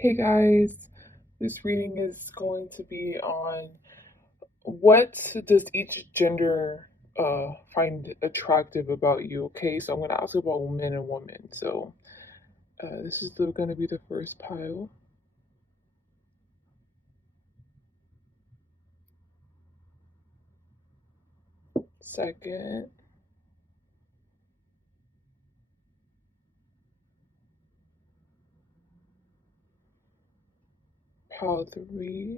Hey guys, this reading is going to be on what does each gender find attractive about you. Okay, so I'm going to ask about men and women. So this is going to be the first pile. Second, pile three,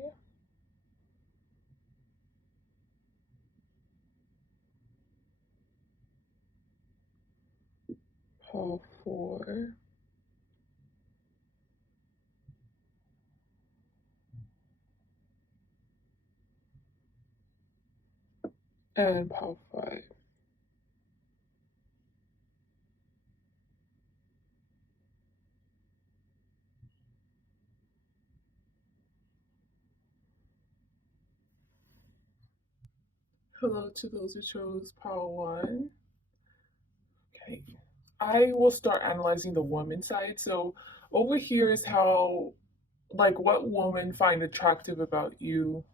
pile four, and pile five. Hello to those who chose pile one. Okay, I will start analyzing the woman side. So over here is how, like, what women find attractive about you.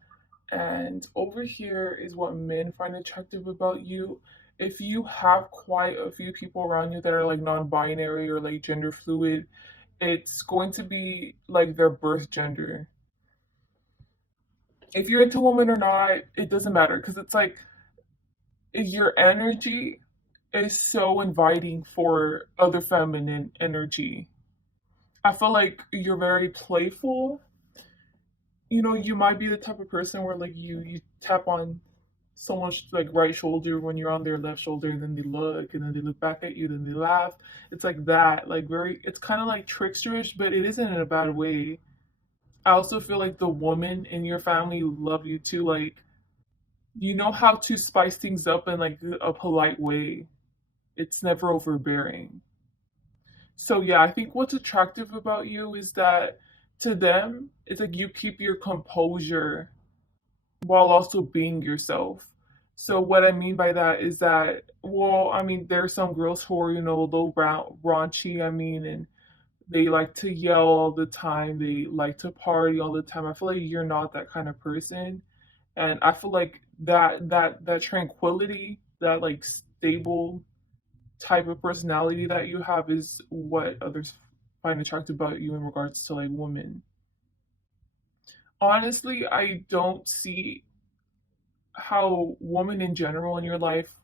And over here is what men find attractive about you. If you have quite a few people around you that are like non binary or like gender fluid, it's going to be like their birth gender. If you're into women or not, it doesn't matter because it's like your energy is so inviting for other feminine energy. I feel like you're very playful. You know, you might be the type of person where like you tap on someone's like right shoulder when you're on their left shoulder, and then they look, and then they look back at you, then they laugh. It's like that, like very. It's kind of like tricksterish, but it isn't in a bad way. I also feel like the woman in your family love you too. Like you know how to spice things up in like a polite way. It's never overbearing. So yeah, I think what's attractive about you is that to them, it's like you keep your composure while also being yourself. So what I mean by that is that, well, I mean, there's some girls who are, a little raunchy, I mean, and they like to yell all the time. They like to party all the time. I feel like you're not that kind of person. And I feel like that tranquility, that like stable type of personality that you have is what others find attractive about you in regards to like women. Honestly, I don't see how women in general in your life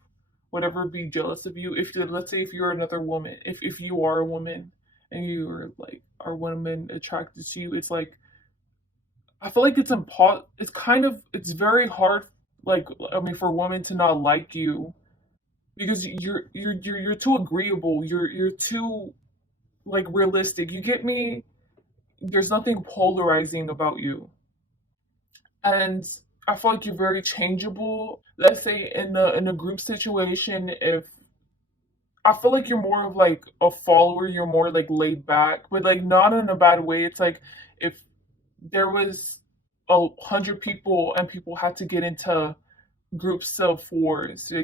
would ever be jealous of you if, let's say, if you're another woman, if you are a woman and you are like, are women attracted to you, it's like I feel like it's kind of, it's very hard, like, I mean, for women to not like you because you're too agreeable, you're too like realistic, you get me. There's nothing polarizing about you, and I feel like you're very changeable. Let's say in a group situation, if I feel like you're more of like a follower, you're more like laid back, but like not in a bad way. It's like if there was 100 people and people had to get into groups of four. So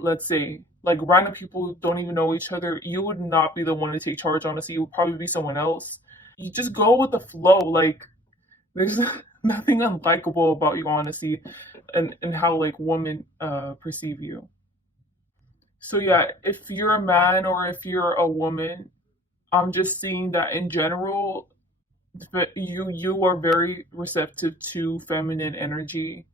let's say like random people who don't even know each other, you would not be the one to take charge. Honestly, it would probably be someone else. You just go with the flow. Like there's nothing unlikable about you, honestly, and how like women perceive you. So yeah, if you're a man or if you're a woman, I'm just seeing that in general, but you are very receptive to feminine energy.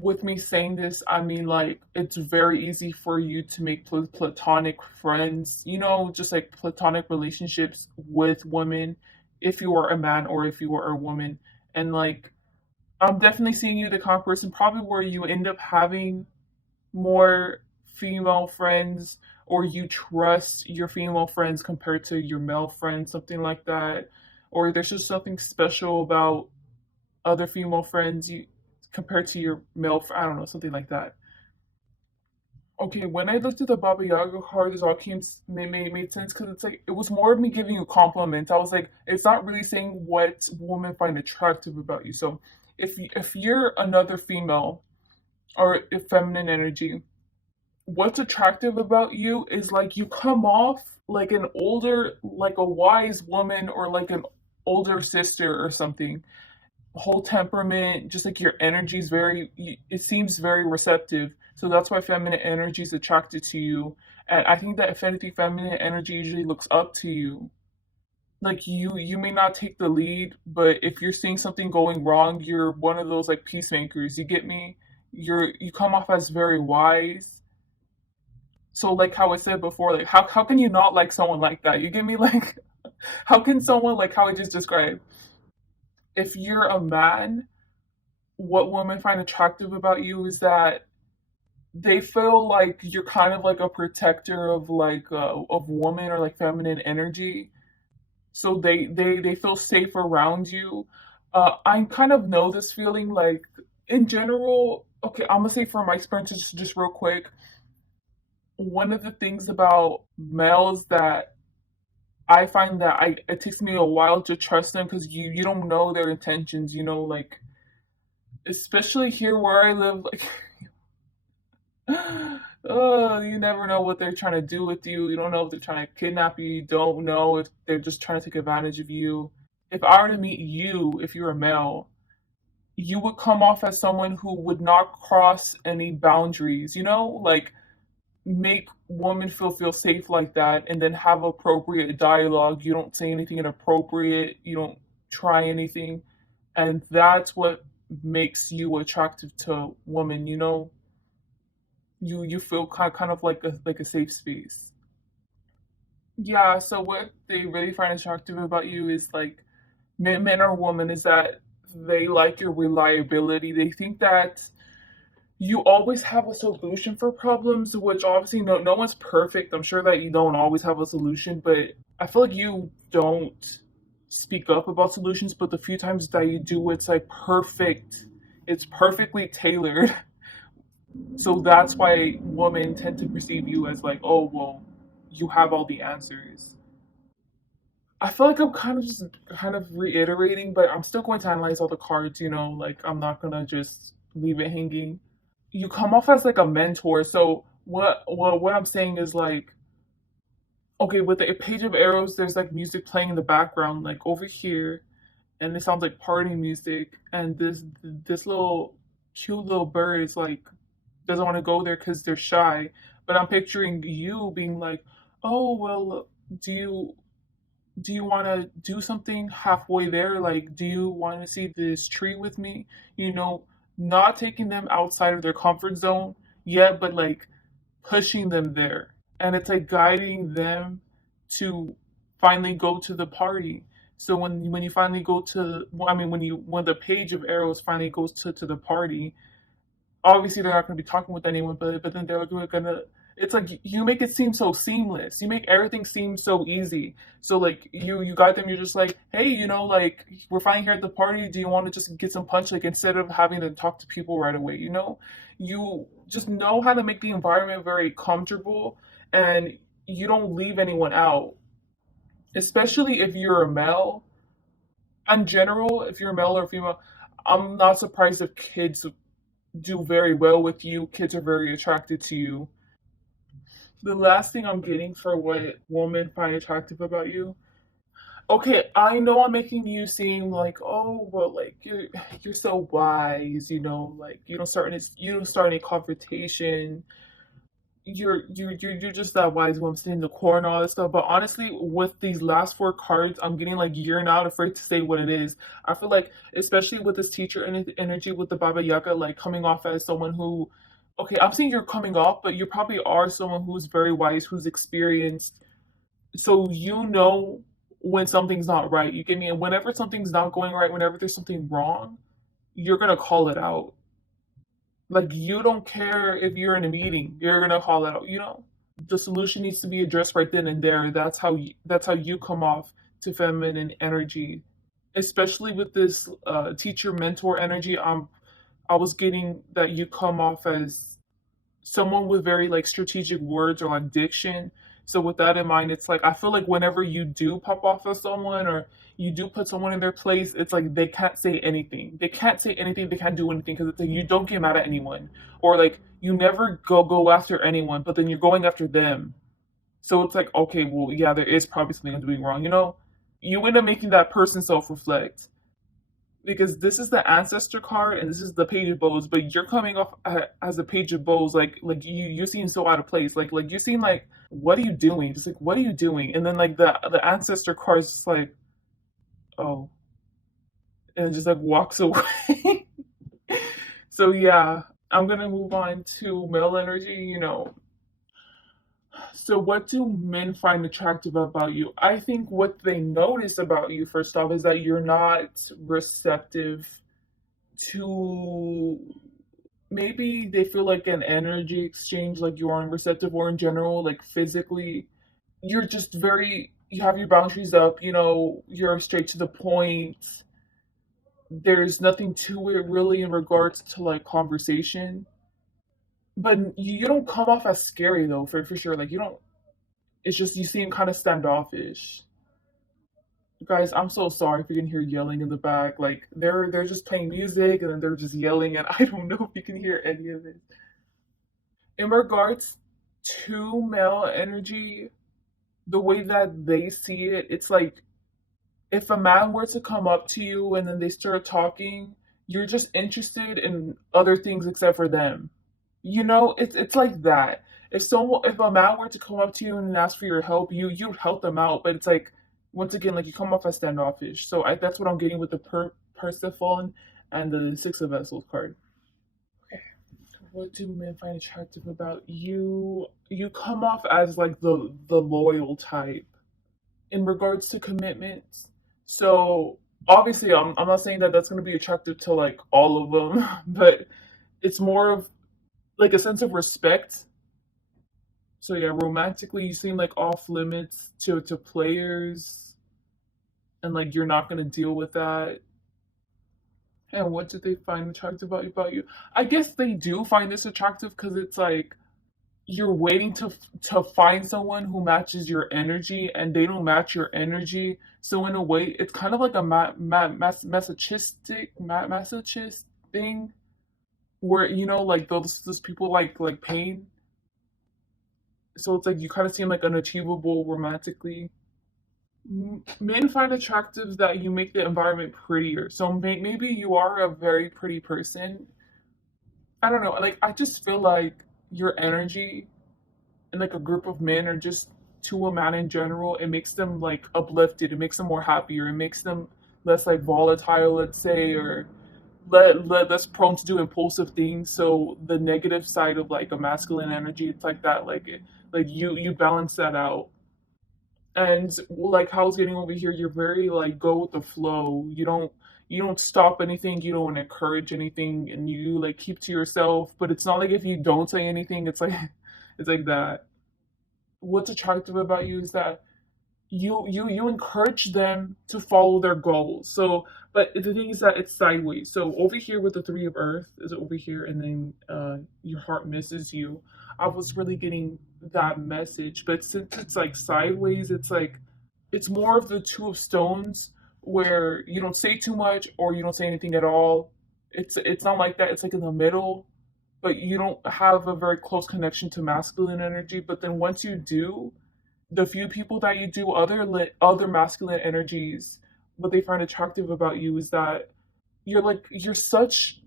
With me saying this, I mean like it's very easy for you to make platonic friends, just like platonic relationships with women if you are a man or if you are a woman. And like I'm definitely seeing you the kind of person probably where you end up having more female friends, or you trust your female friends compared to your male friends, something like that. Or there's just something special about other female friends you compared to your male, I don't know, something like that. Okay, when I looked at the Baba Yaga card, this all made sense because it's like it was more of me giving you compliments. I was like, it's not really saying what women find attractive about you. So if you're another female or a feminine energy, what's attractive about you is like you come off like an older, like a wise woman, or like an older sister or something. Whole temperament, just like your energy is very, it seems very receptive. So that's why feminine energy is attracted to you. And I think that if anything, feminine energy usually looks up to you. Like you may not take the lead, but if you're seeing something going wrong, you're one of those like peacemakers. You get me? You come off as very wise. So like how I said before, like how can you not like someone like that? You get me? Like how can someone like how I just described? If you're a man, what women find attractive about you is that they feel like you're kind of like a protector of like of woman or like feminine energy, so they feel safe around you. I kind of know this feeling like in general. Okay, I'm gonna say from my experience, just real quick, one of the things about males that I find that I it takes me a while to trust them because you don't know their intentions, you know, like especially here where I live, like oh, you never know what they're trying to do with you. You don't know if they're trying to kidnap you. You don't know if they're just trying to take advantage of you. If I were to meet you, if you're a male, you would come off as someone who would not cross any boundaries, you know? Like make women feel safe like that and then have appropriate dialogue. You don't say anything inappropriate. You don't try anything. And that's what makes you attractive to women, you know? You feel kind of like a safe space. Yeah, so what they really find attractive about you is like men or women is that they like your reliability. They think that you always have a solution for problems, which obviously no one's perfect. I'm sure that you don't always have a solution, but I feel like you don't speak up about solutions, but the few times that you do, it's like perfect. It's perfectly tailored. So that's why women tend to perceive you as like, oh, well, you have all the answers. I feel like I'm kind of just kind of reiterating, but I'm still going to analyze all the cards, you know, like I'm not gonna just leave it hanging. You come off as like a mentor. So what I'm saying is like, okay, with the page of arrows, there's like music playing in the background, like over here, and it sounds like party music, and this little cute little bird is like doesn't want to go there because they're shy. But I'm picturing you being like, oh well, do you do you want to do something halfway there? Like, do you want to see this tree with me? You know, not taking them outside of their comfort zone yet, but like pushing them there. And it's like guiding them to finally go to the party. So when you finally go to, I mean, when the page of arrows finally goes to the party, obviously they're not going to be talking with anyone, but then they're gonna. It's like you make it seem so seamless. You make everything seem so easy. So like you got them. You're just like, hey, you know, like we're finally here at the party. Do you want to just get some punch? Like instead of having to talk to people right away, you know, you just know how to make the environment very comfortable, and you don't leave anyone out. Especially if you're a male. In general, if you're a male or female, I'm not surprised if kids do very well with you. Kids are very attracted to you. The last thing I'm getting for what women find attractive about you. Okay, I know I'm making you seem like, oh, well, like you're so wise, you know, like you don't start any confrontation. You're just that wise woman sitting in the corner and all that stuff. But honestly, with these last four cards, I'm getting like you're not afraid to say what it is. I feel like, especially with this teacher energy with the Baba Yaga, like coming off as someone who, okay, I'm saying you're coming off, but you probably are someone who's very wise, who's experienced. So you know when something's not right. You get me? And whenever something's not going right, whenever there's something wrong, you're gonna call it out. Like you don't care if you're in a meeting, you're gonna call it out, you know? The solution needs to be addressed right then and there. That's how you come off to feminine energy. Especially with this teacher mentor energy, I was getting that you come off as someone with very like strategic words or like diction. So with that in mind, it's like I feel like whenever you do pop off of someone or you do put someone in their place, it's like they can't say anything. They can't say anything. They can't do anything because it's like you don't get mad at anyone, or like you never go after anyone, but then you're going after them. So it's like okay, well, yeah, there is probably something I'm doing wrong, you know. you end up making that person self-reflect, because this is the ancestor card and this is the page of bows, but you're coming off as a page of bows, like you seem so out of place, like you seem like, what are you doing, just like, what are you doing? And then like the ancestor card is just like, oh, and it just like walks away. So yeah, I'm gonna move on to male energy. So what do men find attractive about you? I think what they notice about you, first off, is that you're not receptive to, maybe they feel like an energy exchange, like you aren't receptive, or in general, like physically, you're just very, you have your boundaries up, you're straight to the point. There's nothing to it really in regards to like conversation. But you don't come off as scary though, for sure. Like you don't, it's just you seem kind of standoffish. Guys, I'm so sorry if you can hear yelling in the back. Like they're just playing music and then they're just yelling, and I don't know if you can hear any of it. In regards to male energy, the way that they see it, it's like if a man were to come up to you and then they start talking, you're just interested in other things except for them. It's like that. If a man were to come up to you and ask for your help, you'd help them out, but it's like, once again, like you come off as standoffish. So that's what I'm getting with the Persephone and the Six of Vessels card. Okay. What do men find attractive about you? You come off as like the loyal type in regards to commitments. So obviously, I'm not saying that that's going to be attractive to like all of them, but it's more of like a sense of respect. So yeah, romantically, you seem like off limits to players, and like you're not gonna deal with that. And what do they find attractive about you? I guess they do find this attractive because it's like you're waiting to find someone who matches your energy, and they don't match your energy. So in a way, it's kind of like a masochist thing, where like those people like pain. So it's like you kind of seem like unachievable romantically. Men find attractive that you make the environment prettier. So maybe you are a very pretty person. I don't know. Like I just feel like your energy in like a group of men, or just to a man in general, it makes them like uplifted. It makes them more happier. It makes them less like volatile, let's say, or less prone to do impulsive things. So the negative side of like a masculine energy, it's like that. Like you balance that out. And like how I was getting over here, you're very like go with the flow. You don't stop anything, you don't encourage anything, and you like keep to yourself. But it's not like if you don't say anything, it's like it's like that. What's attractive about you is that you encourage them to follow their goals. So, but the thing is that it's sideways. So over here with the Three of Earth is over here, and then your heart misses you. I was really getting that message, but since it's like sideways, it's like it's more of the Two of Stones, where you don't say too much or you don't say anything at all. It's not like that. It's like in the middle, but you don't have a very close connection to masculine energy. But then once you do, the few people that you do other masculine energies, what they find attractive about you is that you're such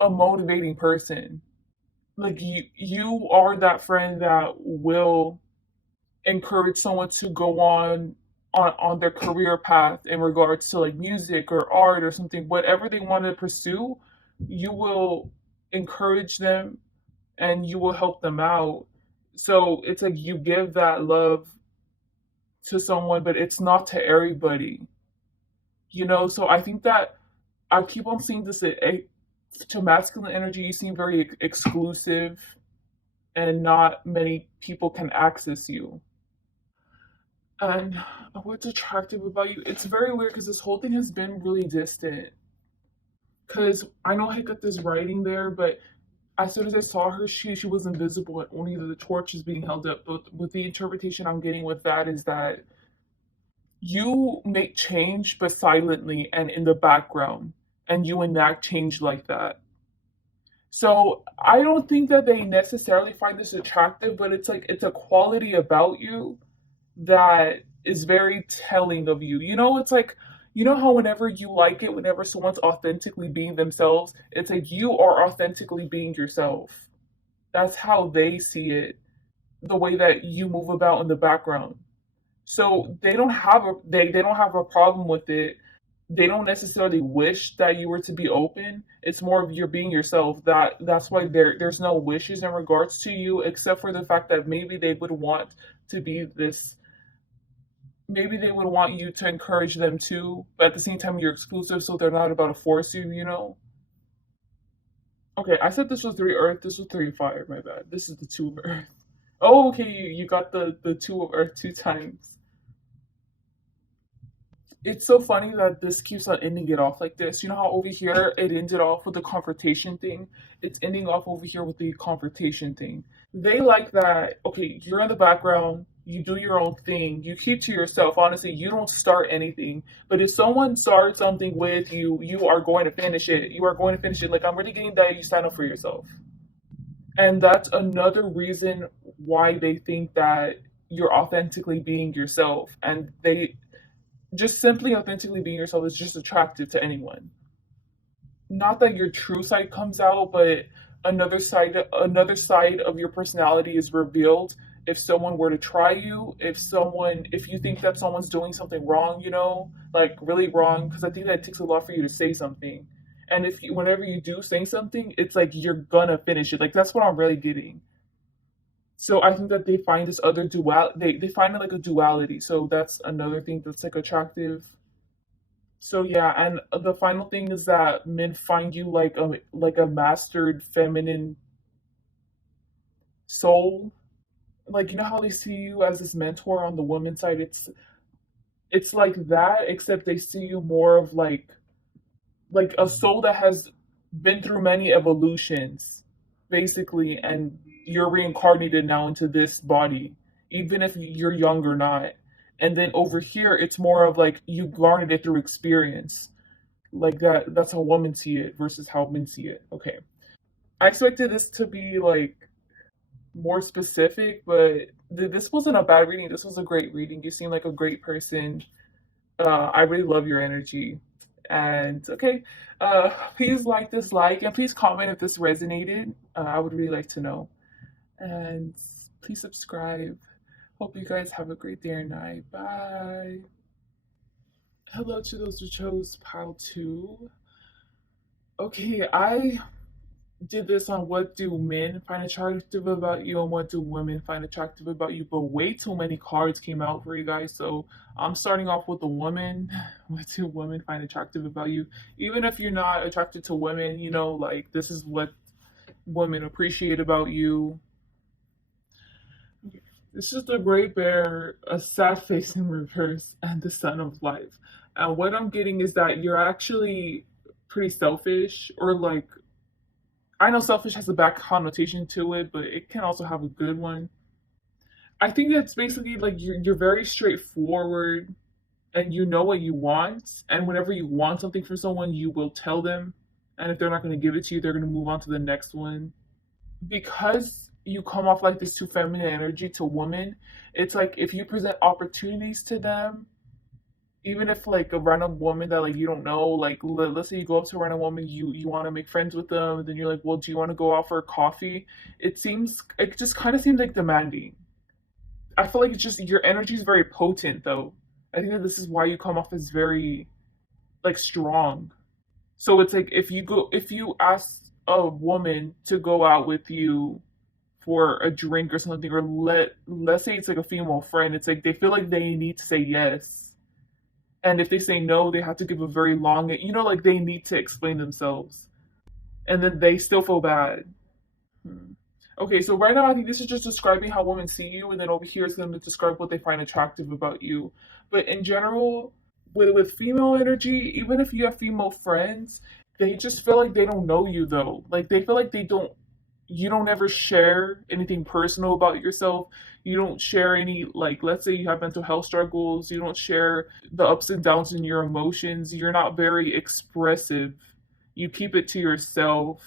a motivating person. Like you are that friend that will encourage someone to go on their career path in regards to like music or art or something, whatever they want to pursue. You will encourage them and you will help them out. So it's like you give that love to someone, but it's not to everybody. So I think that I keep on seeing this to masculine energy. You seem very exclusive, and not many people can access you. And what's attractive about you? It's very weird because this whole thing has been really distant. Because I know I got this writing there, but as soon as I saw her, she was invisible and only the torch is being held up. But with the interpretation I'm getting with that is that you make change, but silently and in the background, and you enact change like that. So I don't think that they necessarily find this attractive, but it's like it's a quality about you that is very telling of you. You know, it's like, you know how whenever you like it, whenever someone's authentically being themselves, it's like you are authentically being yourself. That's how they see it, the way that you move about in the background. So they don't have a problem with it. They don't necessarily wish that you were to be open. It's more of you're being yourself. That's why there's no wishes in regards to you, except for the fact that maybe they would want to be this. Maybe they would want you to encourage them too, but at the same time you're exclusive, so they're not about to force you. You know. Okay, I said this was three Earth. This was three Fire. My bad. This is the two of Earth. Oh, okay. You got the two of Earth two times. It's so funny that this keeps on ending it off like this. You know how over here it ended off with the confrontation thing? It's ending off over here with the confrontation thing. They like that, okay, you're in the background, you do your own thing, you keep to yourself. Honestly, you don't start anything. But if someone starts something with you, you are going to finish it. You are going to finish it. Like, I'm really getting that you stand up for yourself. And that's another reason why they think that you're authentically being yourself. And they just simply authentically being yourself is just attractive to anyone. Not that your true side comes out, but another side of your personality is revealed if someone were to try you, if you think that someone's doing something wrong, you know, like really wrong, because I think that it takes a lot for you to say something. And if you, whenever you do say something, it's like you're gonna finish it. Like that's what I'm really getting. So I think that they find this other dual they find it like a duality. So that's another thing that's like attractive. So yeah, and the final thing is that men find you like a mastered feminine soul. Like you know how they see you as this mentor on the woman's side. It's like that, except they see you more of like a soul that has been through many evolutions, basically, and you're reincarnated now into this body, even if you're young or not. And then over here, it's more of like you garnered it through experience. Like that's how women see it versus how men see it. Okay. I expected this to be like more specific, but this wasn't a bad reading. This was a great reading. You seem like a great person. I really love your energy. And okay, please like this like and please comment if this resonated. I would really like to know. And please subscribe. Hope you guys have a great day or night. Bye. Hello to those who chose pile two. Okay, I did this on what do men find attractive about you and what do women find attractive about you, but way too many cards came out for you guys. So I'm starting off with the woman. What do women find attractive about you? Even if you're not attracted to women, you know, like this is what women appreciate about you. This is the Great Bear, a sad face in reverse, and the Sun of Life. And what I'm getting is that you're actually pretty selfish, or like, I know selfish has a bad connotation to it, but it can also have a good one. I think that's basically like you're very straightforward and you know what you want. And whenever you want something from someone, you will tell them. And if they're not going to give it to you, they're going to move on to the next one. Because you come off like this too feminine energy to women, it's like if you present opportunities to them, even if like a random woman that like you don't know, like let's say you go up to a random woman, you want to make friends with them, and then you're like, well, do you want to go out for a coffee? It just kind of seems like demanding. I feel like it's just your energy is very potent though. I think that this is why you come off as very like strong. So it's like if you ask a woman to go out with you for a drink or something, or let's say it's like a female friend, it's like they feel like they need to say yes. And if they say no, they have to give a very long, you know, like they need to explain themselves. And then they still feel bad. Hmm. Okay, so right now I think this is just describing how women see you, and then over here it's going to describe what they find attractive about you. But in general, with female energy, even if you have female friends, they just feel like they don't know you though. Like they feel like you don't ever share anything personal about yourself. You don't share any, like, let's say you have mental health struggles, you don't share the ups and downs in your emotions. You're not very expressive. You keep it to yourself,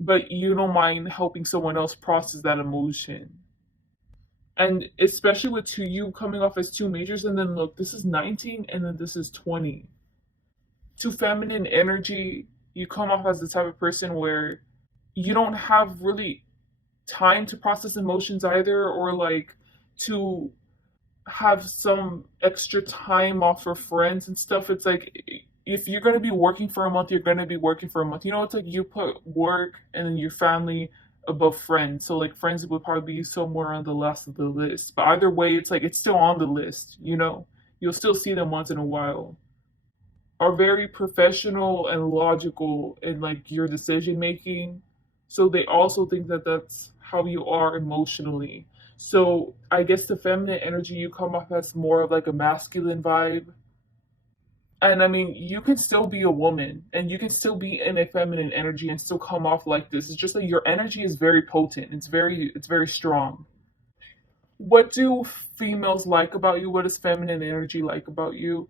but you don't mind helping someone else process that emotion. And especially with two you coming off as two majors, and then look, this is 19 and then this is 20. Two feminine energy, you come off as the type of person where you don't have really time to process emotions either, or like to have some extra time off for friends and stuff. It's like if you're going to be working for a month, you're going to be working for a month. It's like you put work and then your family above friends. So like friends would probably be somewhere on the last of the list. But either way, it's like it's still on the list. You'll still see them once in a while. Are very professional and logical in like your decision making. So they also think that that's how you are emotionally. So I guess the feminine energy you come off as more of like a masculine vibe. And I mean, you can still be a woman and you can still be in a feminine energy and still come off like this. It's just that your energy is very potent. It's very strong. What do females like about you? What is feminine energy like about you?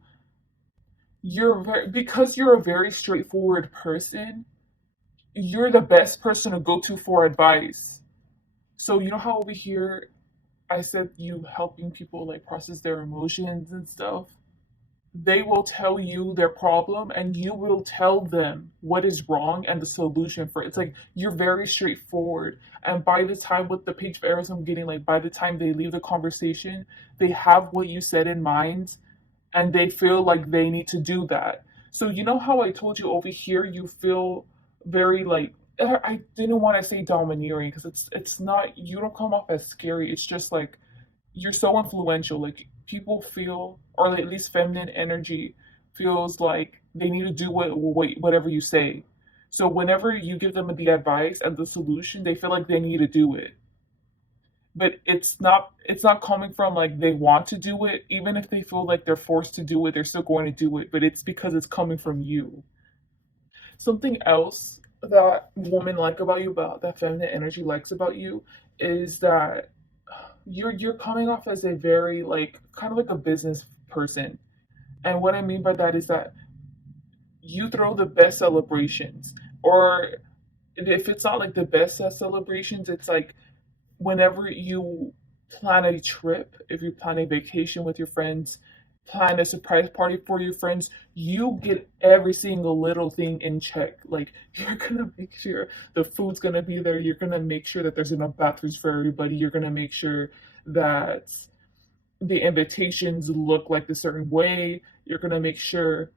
Because you're a very straightforward person, you're the best person to go to for advice. So you know how over here I said you helping people like process their emotions and stuff? They will tell you their problem and you will tell them what is wrong and the solution for it. It's like you're very straightforward. And by the time with the page of arrows I'm getting, like by the time they leave the conversation, they have what you said in mind and they feel like they need to do that. So you know how I told you over here you feel very like I didn't want to say domineering because it's not, you don't come off as scary. It's just like you're so influential. Like people feel, or at least feminine energy feels like they need to do whatever you say. So whenever you give them the advice and the solution, they feel like they need to do it. But it's not coming from like they want to do it. Even if they feel like they're forced to do it, they're still going to do it. But it's because it's coming from you. Something else that women like about you, about that feminine energy likes about you, is that you're coming off as a very like kind of like a business person. And what I mean by that is that you throw the best celebrations, or if it's not like the best celebrations, it's like whenever you plan a trip, if you plan a vacation with your friends, plan a surprise party for your friends, you get every single little thing in check. Like you're gonna make sure the food's gonna be there, you're gonna make sure that there's enough bathrooms for everybody, you're gonna make sure that the invitations look like a certain way, you're gonna make sure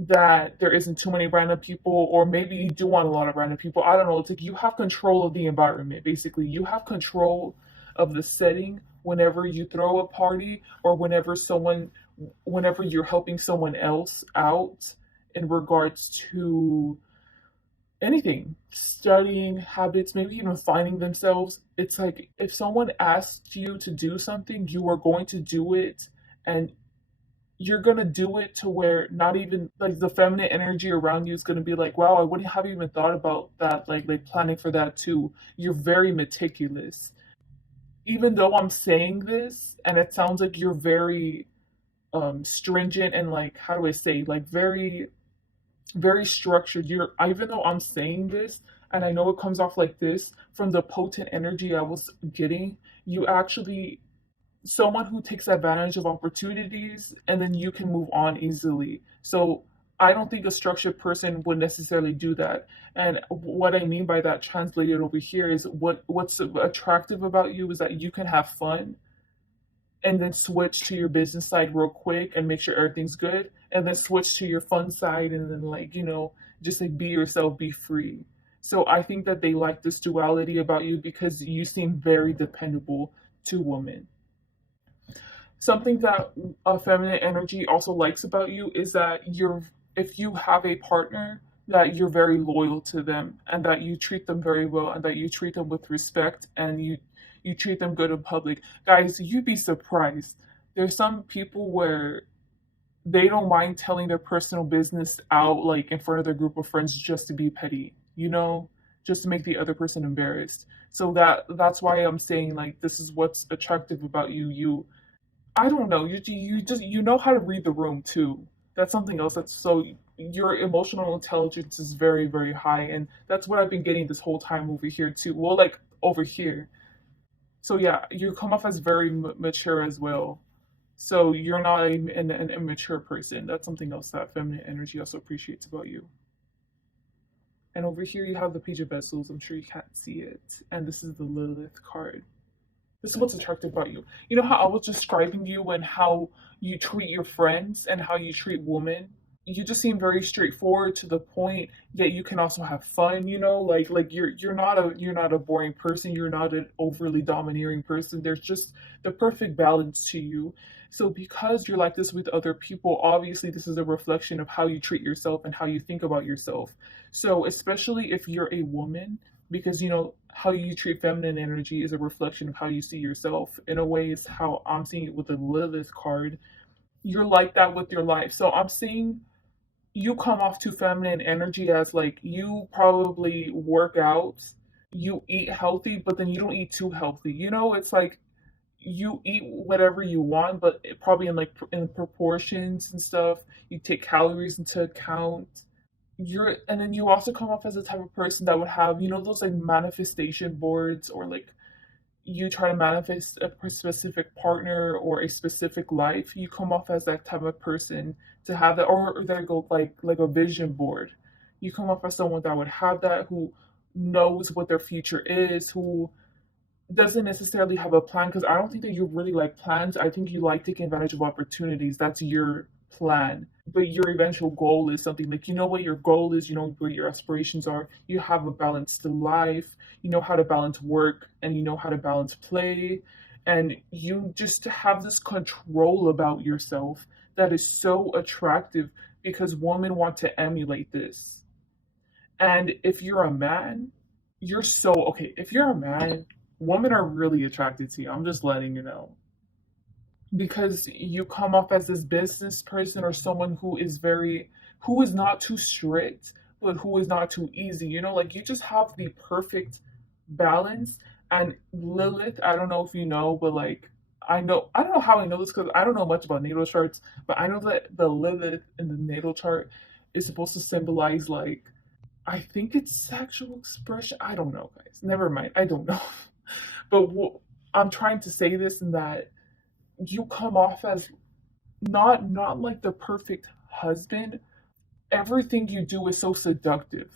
that there isn't too many random people, or maybe you do want a lot of random people. I don't know. It's like you have control of the environment. Basically, you have control of the setting whenever you throw a party, or whenever you're helping someone else out in regards to anything, studying habits, maybe even finding themselves. It's like if someone asks you to do something, you are going to do it, and you're gonna do it to where not even like the feminine energy around you is gonna be like, wow, I wouldn't have even thought about that, like planning for that too. You're very meticulous. Even though I'm saying this and it sounds like you're very stringent and like how do I say, like very structured. You're, even though I'm saying this and I know it comes off like this, from the potent energy I was getting, you actually someone who takes advantage of opportunities and then you can move on easily. So I don't think a structured person would necessarily do that. And what I mean by that translated over here is what's attractive about you is that you can have fun and then switch to your business side real quick and make sure everything's good, and then switch to your fun side and then like, just like be yourself, be free. So I think that they like this duality about you because you seem very dependable to women. Something that a feminine energy also likes about you is that if you have a partner, that you're very loyal to them and that you treat them very well and that you treat them with respect and you treat them good in public. Guys, you'd be surprised. There's some people where they don't mind telling their personal business out like in front of their group of friends just to be petty, just to make the other person embarrassed. So that's why I'm saying like this is what's attractive about you. I don't know. You just you know how to read the room too. That's something else. That's so your emotional intelligence is very very high, and that's what I've been getting this whole time over here too. Well, like over here. So yeah, you come off as very mature as well. So you're not an immature person. That's something else that feminine energy also appreciates about you. And over here you have the Page of Vessels. I'm sure you can't see it. And this is the Lilith card. This is what's attractive about you. You know how I was describing you and how you treat your friends and how you treat women? You just seem very straightforward to the point, yet you can also have fun, like you're not a boring person, you're not an overly domineering person. There's just the perfect balance to you. So because you're like this with other people, obviously this is a reflection of how you treat yourself and how you think about yourself. So especially if you're a woman, because how you treat feminine energy is a reflection of how you see yourself. In a way, is how I'm seeing it with the Lilith card. You're like that with your life. So I'm seeing you come off to feminine energy as like you probably work out, you eat healthy, but then you don't eat too healthy. It's like you eat whatever you want, but probably in like in proportions and stuff. You take calories into account. And then you also come off as a type of person that would have, those like manifestation boards, or like you try to manifest a specific partner or a specific life. You come off as that type of person to have that, or there go like a vision board. You come off as someone that would have that, who knows what their future is, who doesn't necessarily have a plan, because I don't think that you really like plans. I think you like taking advantage of opportunities. That's your plan. But your eventual goal is something like, what your goal is, what your aspirations are. You have a balanced life, you know how to balance work, and you know how to balance play. And you just have this control about yourself that is so attractive, because women want to emulate this. And if you're a man, you're so okay. If you're a man, women are really attracted to you. I'm just letting you know. Because you come off as this business person, or someone who is not too strict, but who is not too easy. Like you just have the perfect balance. And Lilith, I don't know if you know, but like I don't know how I know this, because I don't know much about natal charts, but I know that the Lilith in the natal chart is supposed to symbolize, like, I think it's sexual expression. I don't know, guys. Never mind. I don't know. But I'm trying to say this, in that you come off as not like the perfect husband. Everything you do is so seductive.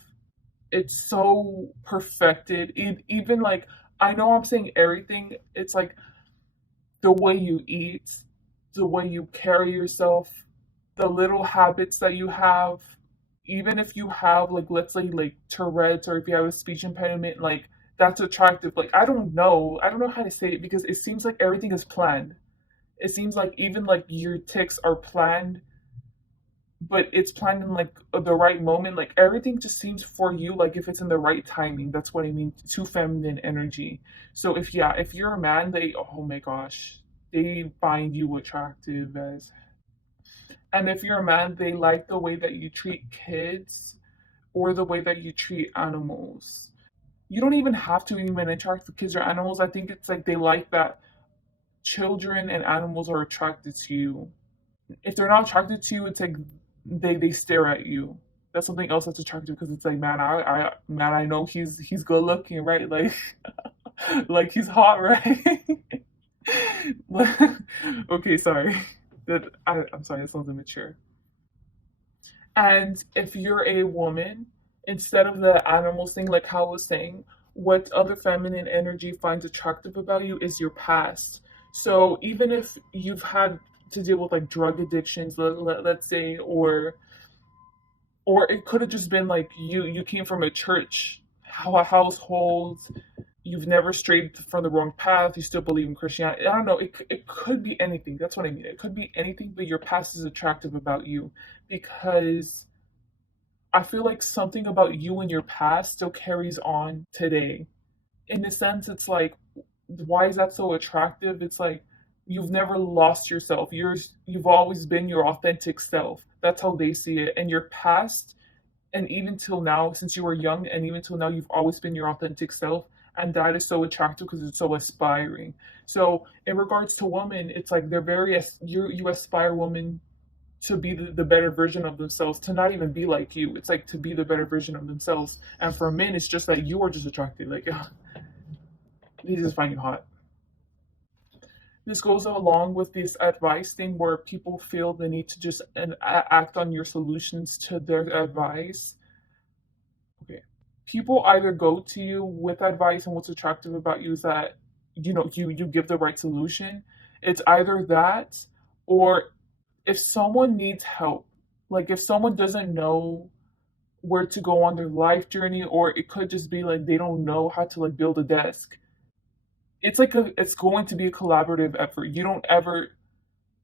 It's so perfected. Even like, I know I'm saying everything. It's like the way you eat, the way you carry yourself, the little habits that you have. Even if you have, like, let's say like Tourette's, or if you have a speech impediment, like that's attractive. Like I don't know how to say it, because it seems like everything is planned. It seems like even like your ticks are planned, but it's planned in like the right moment. Like everything just seems for you, like if it's in the right timing. That's what I mean to feminine energy. So if you're a man, they, oh my gosh, they find you attractive as. And if you're a man, they like the way that you treat kids, or the way that you treat animals. You don't even have to even interact with kids or animals. I think it's like they like that children and animals are attracted to you. If they're not attracted to you, it's like they stare at you. That's something else that's attractive, because it's like, man, I know he's good looking, right? Like like he's hot, right? Okay, sorry. I'm sorry, that sounds immature. And if you're a woman, instead of the animals thing, like how I was saying, what other feminine energy finds attractive about you is your past. So even if you've had to deal with like drug addictions, let's say, or it could have just been like you came from a church household, you've never strayed from the wrong path, you still believe in Christianity. I don't know. It could be anything. That's what I mean. It could be anything, but your past is attractive about you, because I feel like something about you and your past still carries on today. In a sense, it's like, why is that so attractive? It's like you've never lost yourself. You've always been your authentic self. That's how they see it. And your past, and even till now, since you were young, and even till now, you've always been your authentic self. And that is so attractive, because it's so aspiring. So in regards to women, it's like they're very, you aspire women to be the better version of themselves, to not even be like you. It's like to be the better version of themselves. And for men, it's just that you are just attracted. Like, they just find you hot. This goes along with this advice thing where people feel the need to just act on your solutions to their advice. Okay. People either go to you with advice, and what's attractive about you is that you give the right solution. It's either that, or if someone needs help, like if someone doesn't know where to go on their life journey, or it could just be like they don't know how to like build a desk. It's going to be a collaborative effort. You don't ever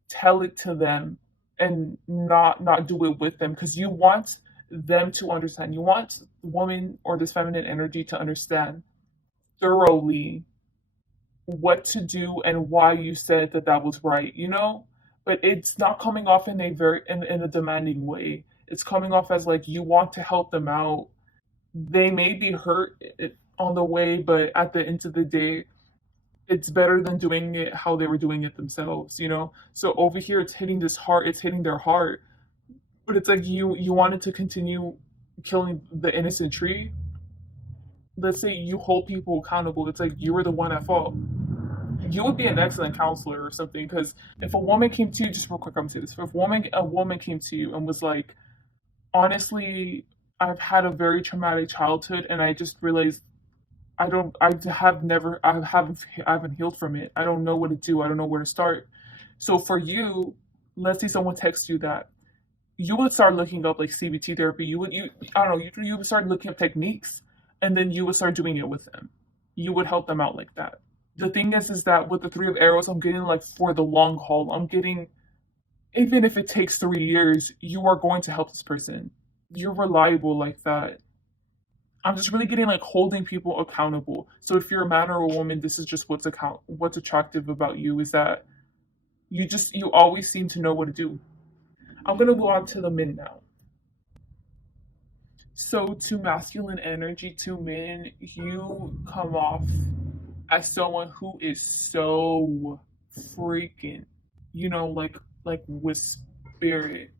tell it to them and not do it with them, because you want them to understand. You want the woman or this feminine energy to understand thoroughly what to do and why you said that that was right, but it's not coming off in a demanding way. It's coming off as like you want to help them out. They may be hurt on the way, but at the end of the day, it's better than doing it how they were doing it themselves. So over here, it's hitting their heart, but it's like you wanted to continue killing the innocent tree. Let's say you hold people accountable. It's like you were the one at fault. You would be an excellent counselor or something, because if a woman came to you, just real quick, I'm gonna say this. If a woman came to you and was like, honestly, I've had a very traumatic childhood, and I just realized I haven't healed from it. I don't know what to do. I don't know where to start. So for you, let's say someone texts you that, you would start looking up like CBT therapy. I don't know, you would start looking up techniques, and then you would start doing it with them. You would help them out like that. The thing is that with the Three of Arrows, I'm getting like for the long haul. I'm getting, even if it takes 3 years, you are going to help this person. You're reliable like that. I'm just really getting like holding people accountable. So if you're a man or a woman, this is just what's attractive about you, is that you always seem to know what to do. I'm gonna move on to the men now. So to masculine energy, to men, you come off as someone who is so freaking, like with spirit.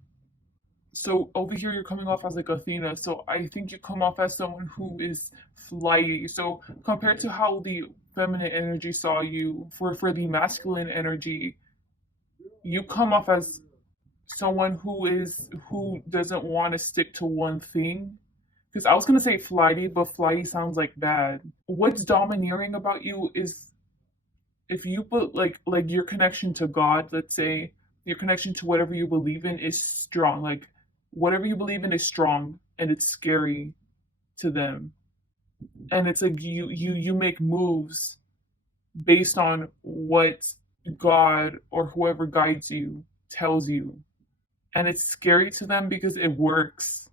So over here you're coming off as like Athena. So I think you come off as someone who is flighty. So compared to how the feminine energy saw you, for the masculine energy, you come off as someone who doesn't want to stick to one thing. Because I was gonna say flighty, but flighty sounds like bad. What's domineering about you is if you put like your connection to God, let's say your connection to whatever you believe in is strong. Like whatever you believe in is strong, and it's scary to them. And it's like you make moves based on what God or whoever guides you tells you. And it's scary to them because it works.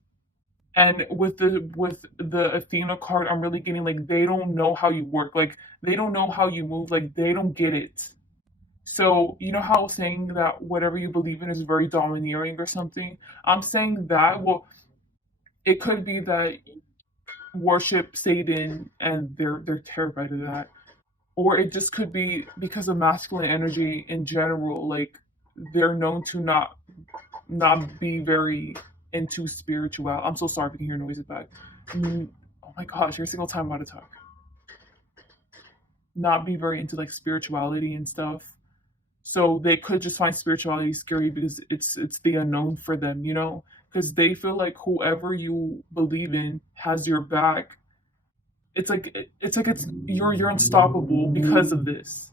And with the Athena card, I'm really getting like they don't know how you work. Like they don't know how you move. Like they don't get it. So you know how I was saying that whatever you believe in is very domineering or something? I'm saying that, well, it could be that worship Satan and they're terrified of that. Or it just could be because of masculine energy in general, like they're known to not be very into spiritual. I'm so sorry if you can hear noises back. Oh my gosh, every single time I'm about to talk. Not be very into like spirituality and stuff. So they could just find spirituality scary because it's the unknown for them. Because they feel like whoever you believe in has your back. It's you're unstoppable because of this.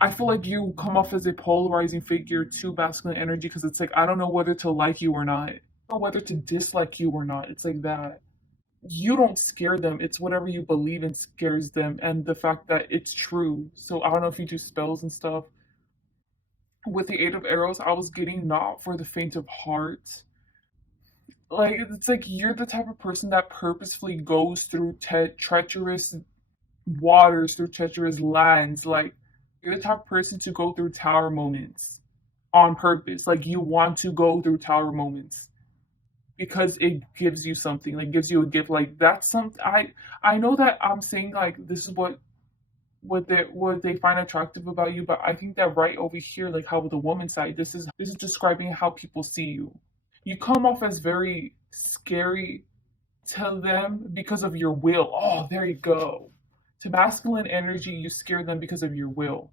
I feel like you come off as a polarizing figure to masculine energy, because it's like I don't know whether to like you or not. I don't know whether to dislike you or not. It's like that. You don't scare them. It's whatever you believe in scares them, and the fact that it's true. So I don't know if you do spells and stuff. With the Eight of Arrows, I was getting not for the faint of heart. Like it's like you're the type of person that purposefully goes through treacherous waters, through treacherous lands. Like you're the type of person to go through tower moments on purpose. Like you want to go through tower moments because it gives you something, like gives you a gift. Like that's something I know that I'm saying like this is what they find attractive about you, but I think that right over here, like how with the woman side, this is describing how people see you. You come off as very scary to them because of your will. Oh, there you go. To masculine energy, you scare them because of your will.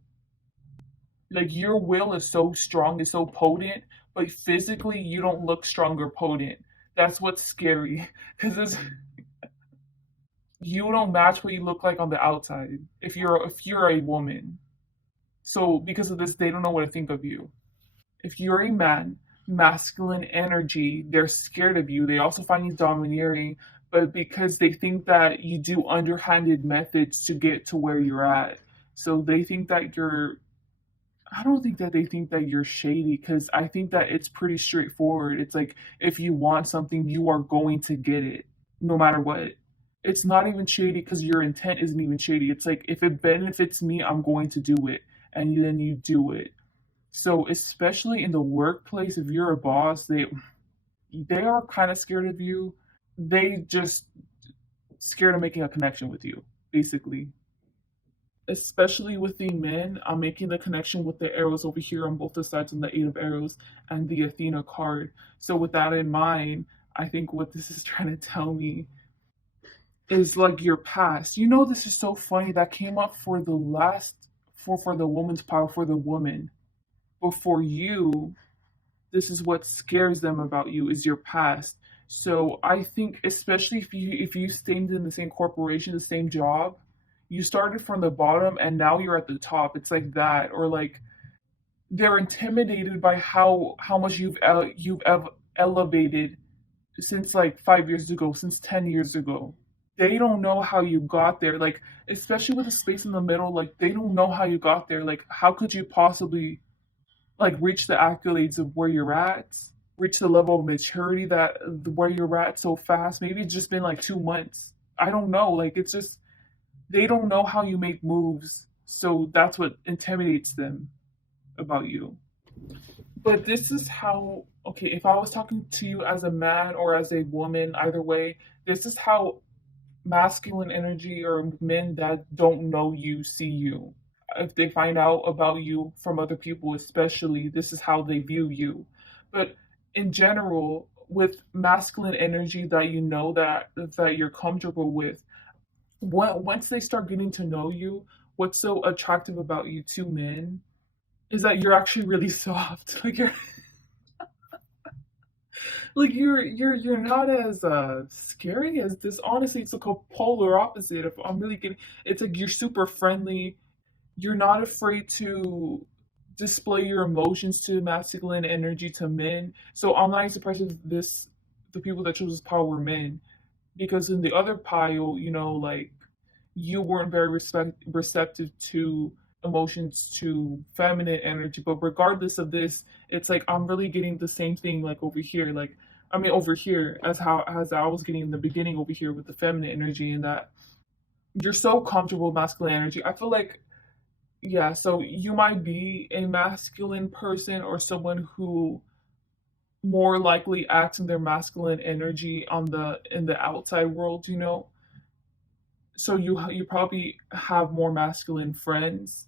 Like your will is so strong, is so potent, but physically you don't look strong or potent. That's what's scary because you don't match what you look like on the outside if you're a woman. So because of this, they don't know what to think of you. If you're a man, masculine energy, they're scared of you. They also find you domineering, but because they think that you do underhanded methods to get to where you're at. So they think that you're I don't think that they think that you're shady because I think that it's pretty straightforward. It's like if you want something, you are going to get it no matter what. It's not even shady because your intent isn't even shady. It's like if it benefits me, I'm going to do it. And then you do it. So especially in the workplace, if you're a boss, they are kind of scared of you. They just scared of making a connection with you, basically. Especially with the men, I'm making the connection with the arrows over here on both the sides on the Eight of Arrows and the Athena card. So with that in mind, I think what this is trying to tell me is like your past. You know, this is so funny that came up for the last for the woman's power for the woman. But for you, this is what scares them about you is your past. So I think especially if you stayed in the same corporation, the same job, you started from the bottom and now you're at the top. It's like that, or like they're intimidated by how much you've elevated since like 5 years ago, since 10 years ago. They don't know how you got there. Like especially with the space in the middle, like they don't know how you got there. Like how could you possibly like reach the accolades of where you're at, reach the level of maturity that where you're at so fast. Maybe it's just been like 2 months. I don't know. Like it's just they don't know how you make moves. So that's what intimidates them about you. But this is how okay, if I was talking to you as a man or as a woman, either way, this is how masculine energy or men that don't know you see you. If they find out about you from other people, especially, this is how they view you. But in general, with masculine energy that you know that you're comfortable with, once they start getting to know you, what's so attractive about you to men is that you're actually really soft. You're not as scary as this. Honestly, it's like a polar opposite. If I'm really getting, it's like you're super friendly. You're not afraid to display your emotions to masculine energy to men. So I'm not surprised if the people that chose this pile were men, because in the other pile, like you weren't very receptive to emotions to feminine energy. But regardless of this, it's like I'm really getting the same thing like over here. Like I mean over here as I was getting in the beginning over here with the feminine energy and that you're so comfortable with masculine energy. I feel like yeah, so you might be a masculine person or someone who more likely acts in their masculine energy on the in the outside world. So you probably have more masculine friends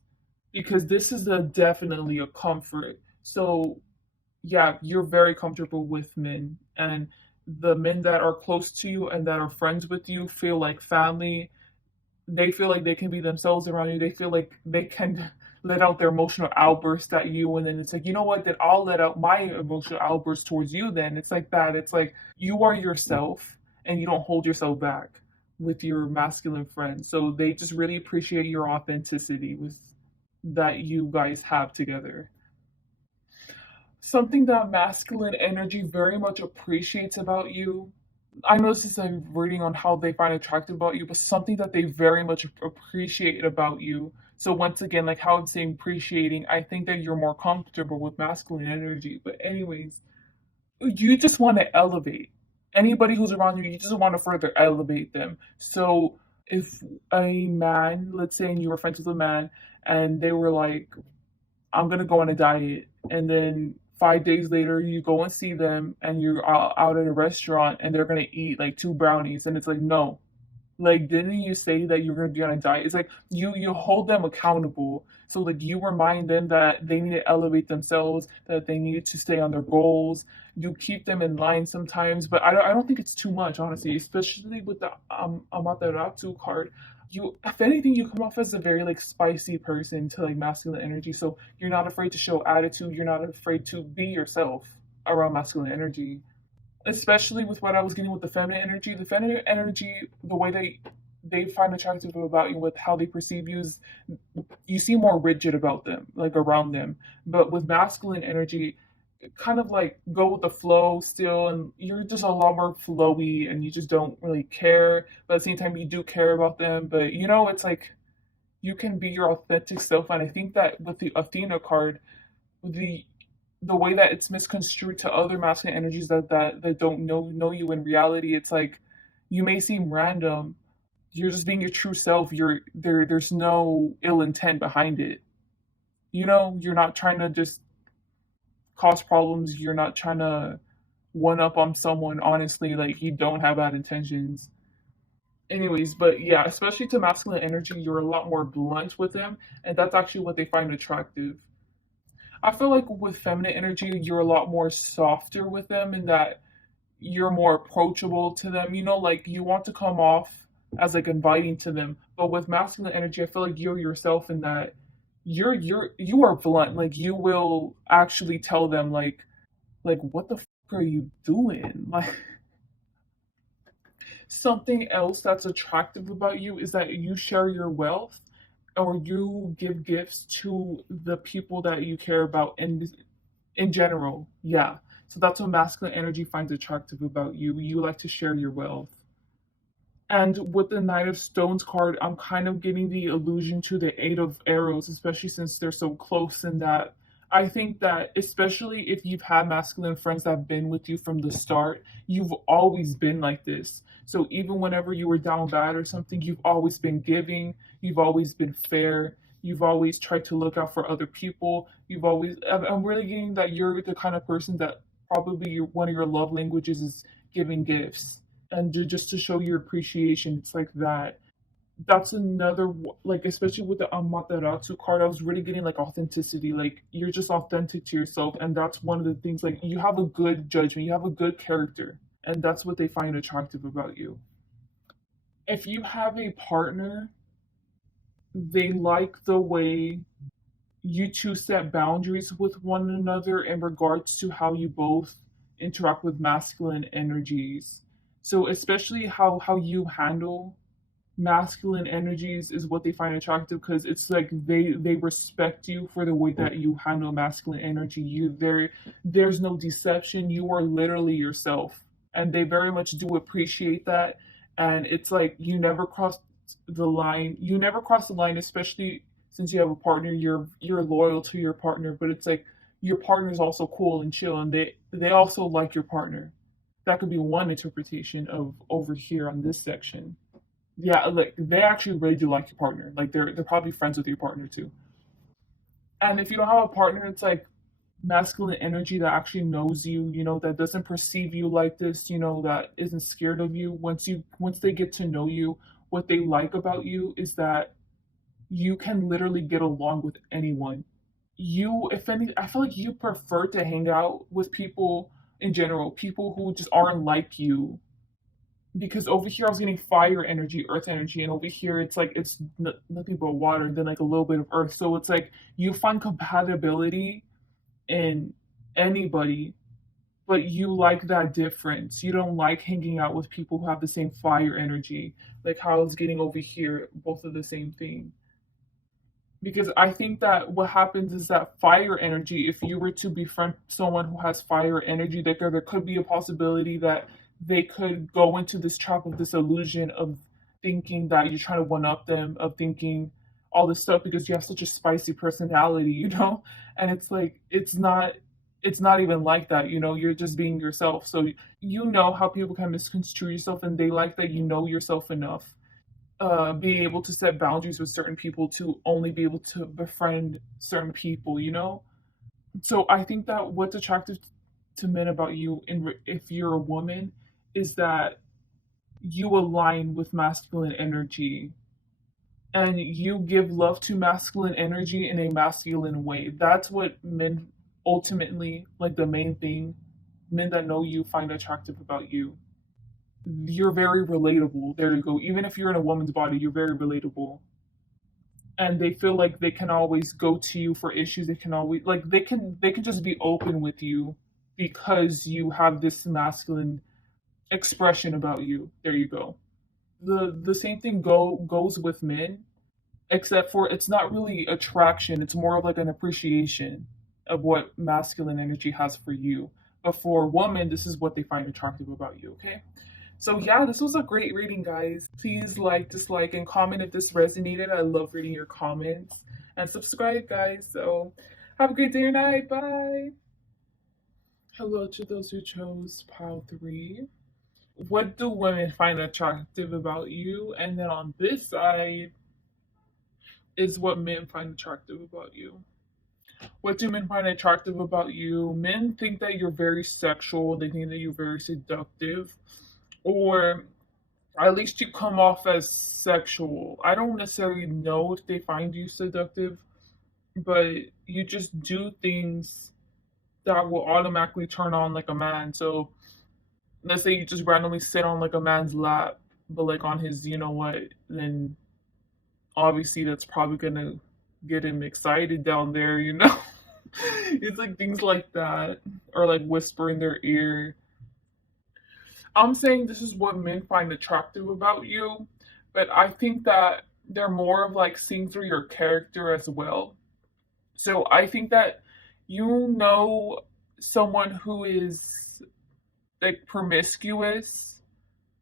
because this is a definitely a comfort. So yeah, you're very comfortable with men and the men that are close to you and that are friends with you feel like family. They feel like they can be themselves around you. They feel like they can let out their emotional outburst at you. And then it's like, you know what? Then I'll let out my emotional outburst towards you. Then it's like that. It's like you are yourself and you don't hold yourself back with your masculine friends. So they just really appreciate your authenticity with that you guys have together. Something that masculine energy very much appreciates about you. I know this is a reading on how they find attractive about you, but something that they very much appreciate about you. So once again, like how I'm saying appreciating, I think that you're more comfortable with masculine energy. But anyways, you just want to elevate. Anybody who's around you, you just want to further elevate them. So if a man, let's say you were friends with a man, and they were like, I'm gonna go on a diet, and then 5 days later you go and see them, and you're out at a restaurant, and they're gonna eat like two brownies, and it's like no, like didn't you say that you're gonna be on a diet? It's like you hold them accountable. So like you remind them that they need to elevate themselves, that they need to stay on their goals. You keep them in line sometimes, but I don't think it's too much, honestly, especially with the Amaterasu card. You, if anything, you come off as a very like spicy person to like masculine energy. So you're not afraid to show attitude. You're not afraid to be yourself around masculine energy, especially with what I was getting with the feminine energy. The feminine energy, the way they find attractive about you with how they perceive you is you seem more rigid about them, like around them. But with masculine energy, kind of like go with the flow still, and you're just a lot more flowy and you just don't really care. But at the same time, you do care about them. But you know, it's like you can be your authentic self. And I think that with the Athena card, the the way that it's misconstrued to other masculine energies that don't know you in reality, it's like you may seem random. You're just being your true self. There's no ill intent behind it. You know, you're not trying to just cause problems. You're not trying to one up on someone. Honestly, like you don't have bad intentions. Anyways, but yeah, especially to masculine energy, you're a lot more blunt with them, and that's actually what they find attractive. I feel like with feminine energy, you're a lot more softer with them in that you're more approachable to them. You know, like you want to come off as like inviting to them. But with masculine energy, I feel like you're yourself in that you are blunt. Like you will actually tell them like what the are you doing? Like something else that's attractive about you is that you share your wealth or you give gifts to the people that you care about in general. Yeah. So that's what masculine energy finds attractive about you. You like to share your wealth. And with the Knight of Stones card, I'm kind of getting the allusion to the Eight of Arrows, especially since they're so close in that. I think that, especially if you've had masculine friends that have been with you from the start, you've always been like this. So even whenever you were down bad or something, you've always been giving, you've always been fair, you've always tried to look out for other people. You've always, I'm really getting that you're the kind of person that probably one of your love languages is giving gifts and just to show your appreciation. It's like that. That's another like, especially with the Amaterasu card, I was really getting like authenticity. Like you're just authentic to yourself, and that's one of the things. Like you have a good judgment, you have a good character, and that's what they find attractive about you. If you have a partner, they like the way you two set boundaries with one another in regards to how you both interact with masculine energies. So especially how you handle masculine energies is what they find attractive because it's like they respect you for the way that you handle masculine energy. There's no deception. You are literally yourself, and they very much do appreciate that. And it's like you never cross the line, especially since you have a partner. You're loyal to your partner, but it's like your partner's also cool and chill, and they also like your partner. That could be one interpretation of over here on this section. Yeah, like they actually really do like your partner. Like they're probably friends with your partner too. And if you don't have a partner, it's like masculine energy that actually knows you, you know, that doesn't perceive you like this, you know, that isn't scared of you. Once they get to know you, what they like about you is that you can literally get along with anyone. You, if any, I feel like you prefer to hang out with people in general, people who just aren't like you, because over here I was getting fire energy, earth energy, and over here it's like nothing but water and then like a little bit of earth. So it's like you find compatibility in anybody, but you like that difference. You don't like hanging out with people who have the same fire energy, like how I was getting over here, both of the same thing. Because I think that what happens is that fire energy, if you were to befriend someone who has fire energy, that there could be a possibility that they could go into this trap of this illusion of thinking that you're trying to one up them, of thinking all this stuff because you have such a spicy personality, you know? And it's like it's not even like that, you know, you're just being yourself. So you know how people can misconstrue yourself, and they like that you know yourself enough, being able to set boundaries with certain people to only be able to befriend certain people, you know? So I think that what's attractive to men about you, if you're a woman, is that you align with masculine energy and you give love to masculine energy in a masculine way. That's what men ultimately, like the main thing, men that know you find attractive about you. you're very relatable. There you go. Even if you're in a woman's body, you're very relatable. And they feel like they can always go to you for issues. They can always like they can just be open with you because you have this masculine expression about you. There you go. The same thing goes with men, except for it's not really attraction. It's more of like an appreciation of what masculine energy has for you. But for women, this is what they find attractive about you. Okay. So yeah, this was a great reading, guys. Please like, dislike, and comment if this resonated. I love reading your comments. And subscribe, guys. So have a great day or night. Bye. Hello to those who chose pile 3. What do women find attractive about you? And then on this side is what men find attractive about you. What do men find attractive about you? Men think that you're very sexual, they think that you're very seductive, or at least you come off as sexual. I don't necessarily know if they find you seductive, but you just do things that will automatically turn on like a man. So let's say you just randomly sit on like a man's lap, but like on his, you know what, then obviously that's probably gonna get him excited down there, you know? It's like things like that, or like whisper in their ear. I'm saying this is what men find attractive about you, but I think that they're more of like seeing through your character as well. So I think that you know someone who is like promiscuous,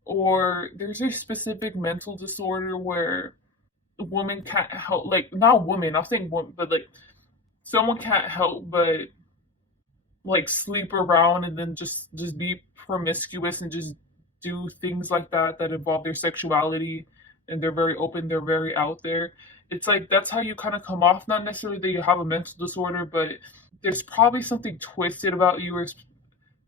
or there's a specific mental disorder where women can't help, like not women, I think women, but like someone can't help but like sleep around and then just be promiscuous and just do things like that that involve their sexuality, and they're very open, they're very out there. It's like that's how you kind of come off, not necessarily that you have a mental disorder, but there's probably something twisted about you, or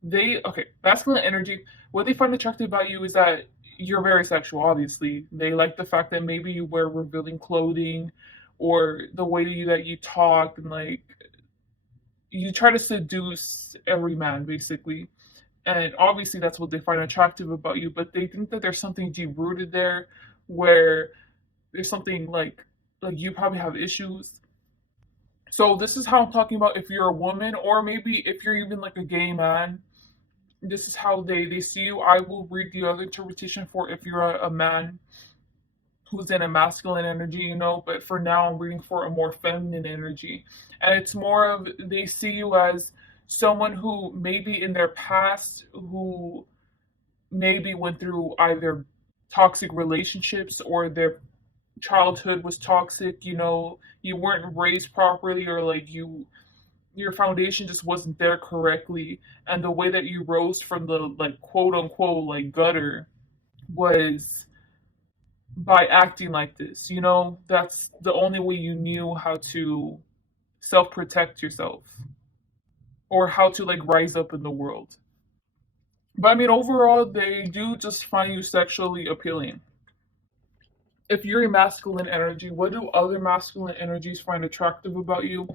they okay, masculine energy, what they find attractive about you is that you're very sexual. Obviously they like the fact that maybe you wear revealing clothing, or the way that you talk, and like you try to seduce every man basically. And obviously that's what they find attractive about you, but they think that there's something deep rooted there, where there's something like you probably have issues. So this is how I'm talking about if you're a woman, or maybe if you're even like a gay man. This is how they see you. I will read the other interpretation for if you're a man who's in a masculine energy, you know, but for now I'm reading for a more feminine energy. And it's more of they see you as someone who maybe in their past, who maybe went through either toxic relationships, or their childhood was toxic, you know, you weren't raised properly, or like your foundation just wasn't there correctly, and the way that you rose from the like quote unquote like gutter was by acting like this, you know. That's the only way you knew how to self protect yourself, or how to like rise up in the world. But I mean, overall, they do just find you sexually appealing. If you're a masculine energy, what do other masculine energies find attractive about you?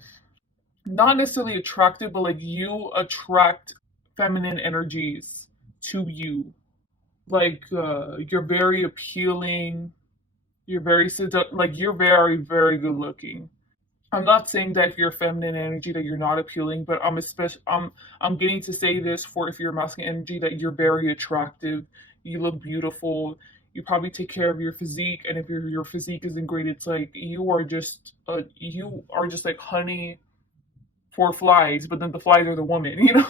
Not necessarily attractive, but like you attract feminine energies to you. Like you're very appealing, you're very like you're very very good looking. I'm not saying that if you're feminine energy that you're not appealing, but I'm getting to say this for if you're masculine energy that you're very attractive, you look beautiful, you probably take care of your physique, and if your physique isn't great, it's like you are just like honey for flies, but then the flies are the woman, you know?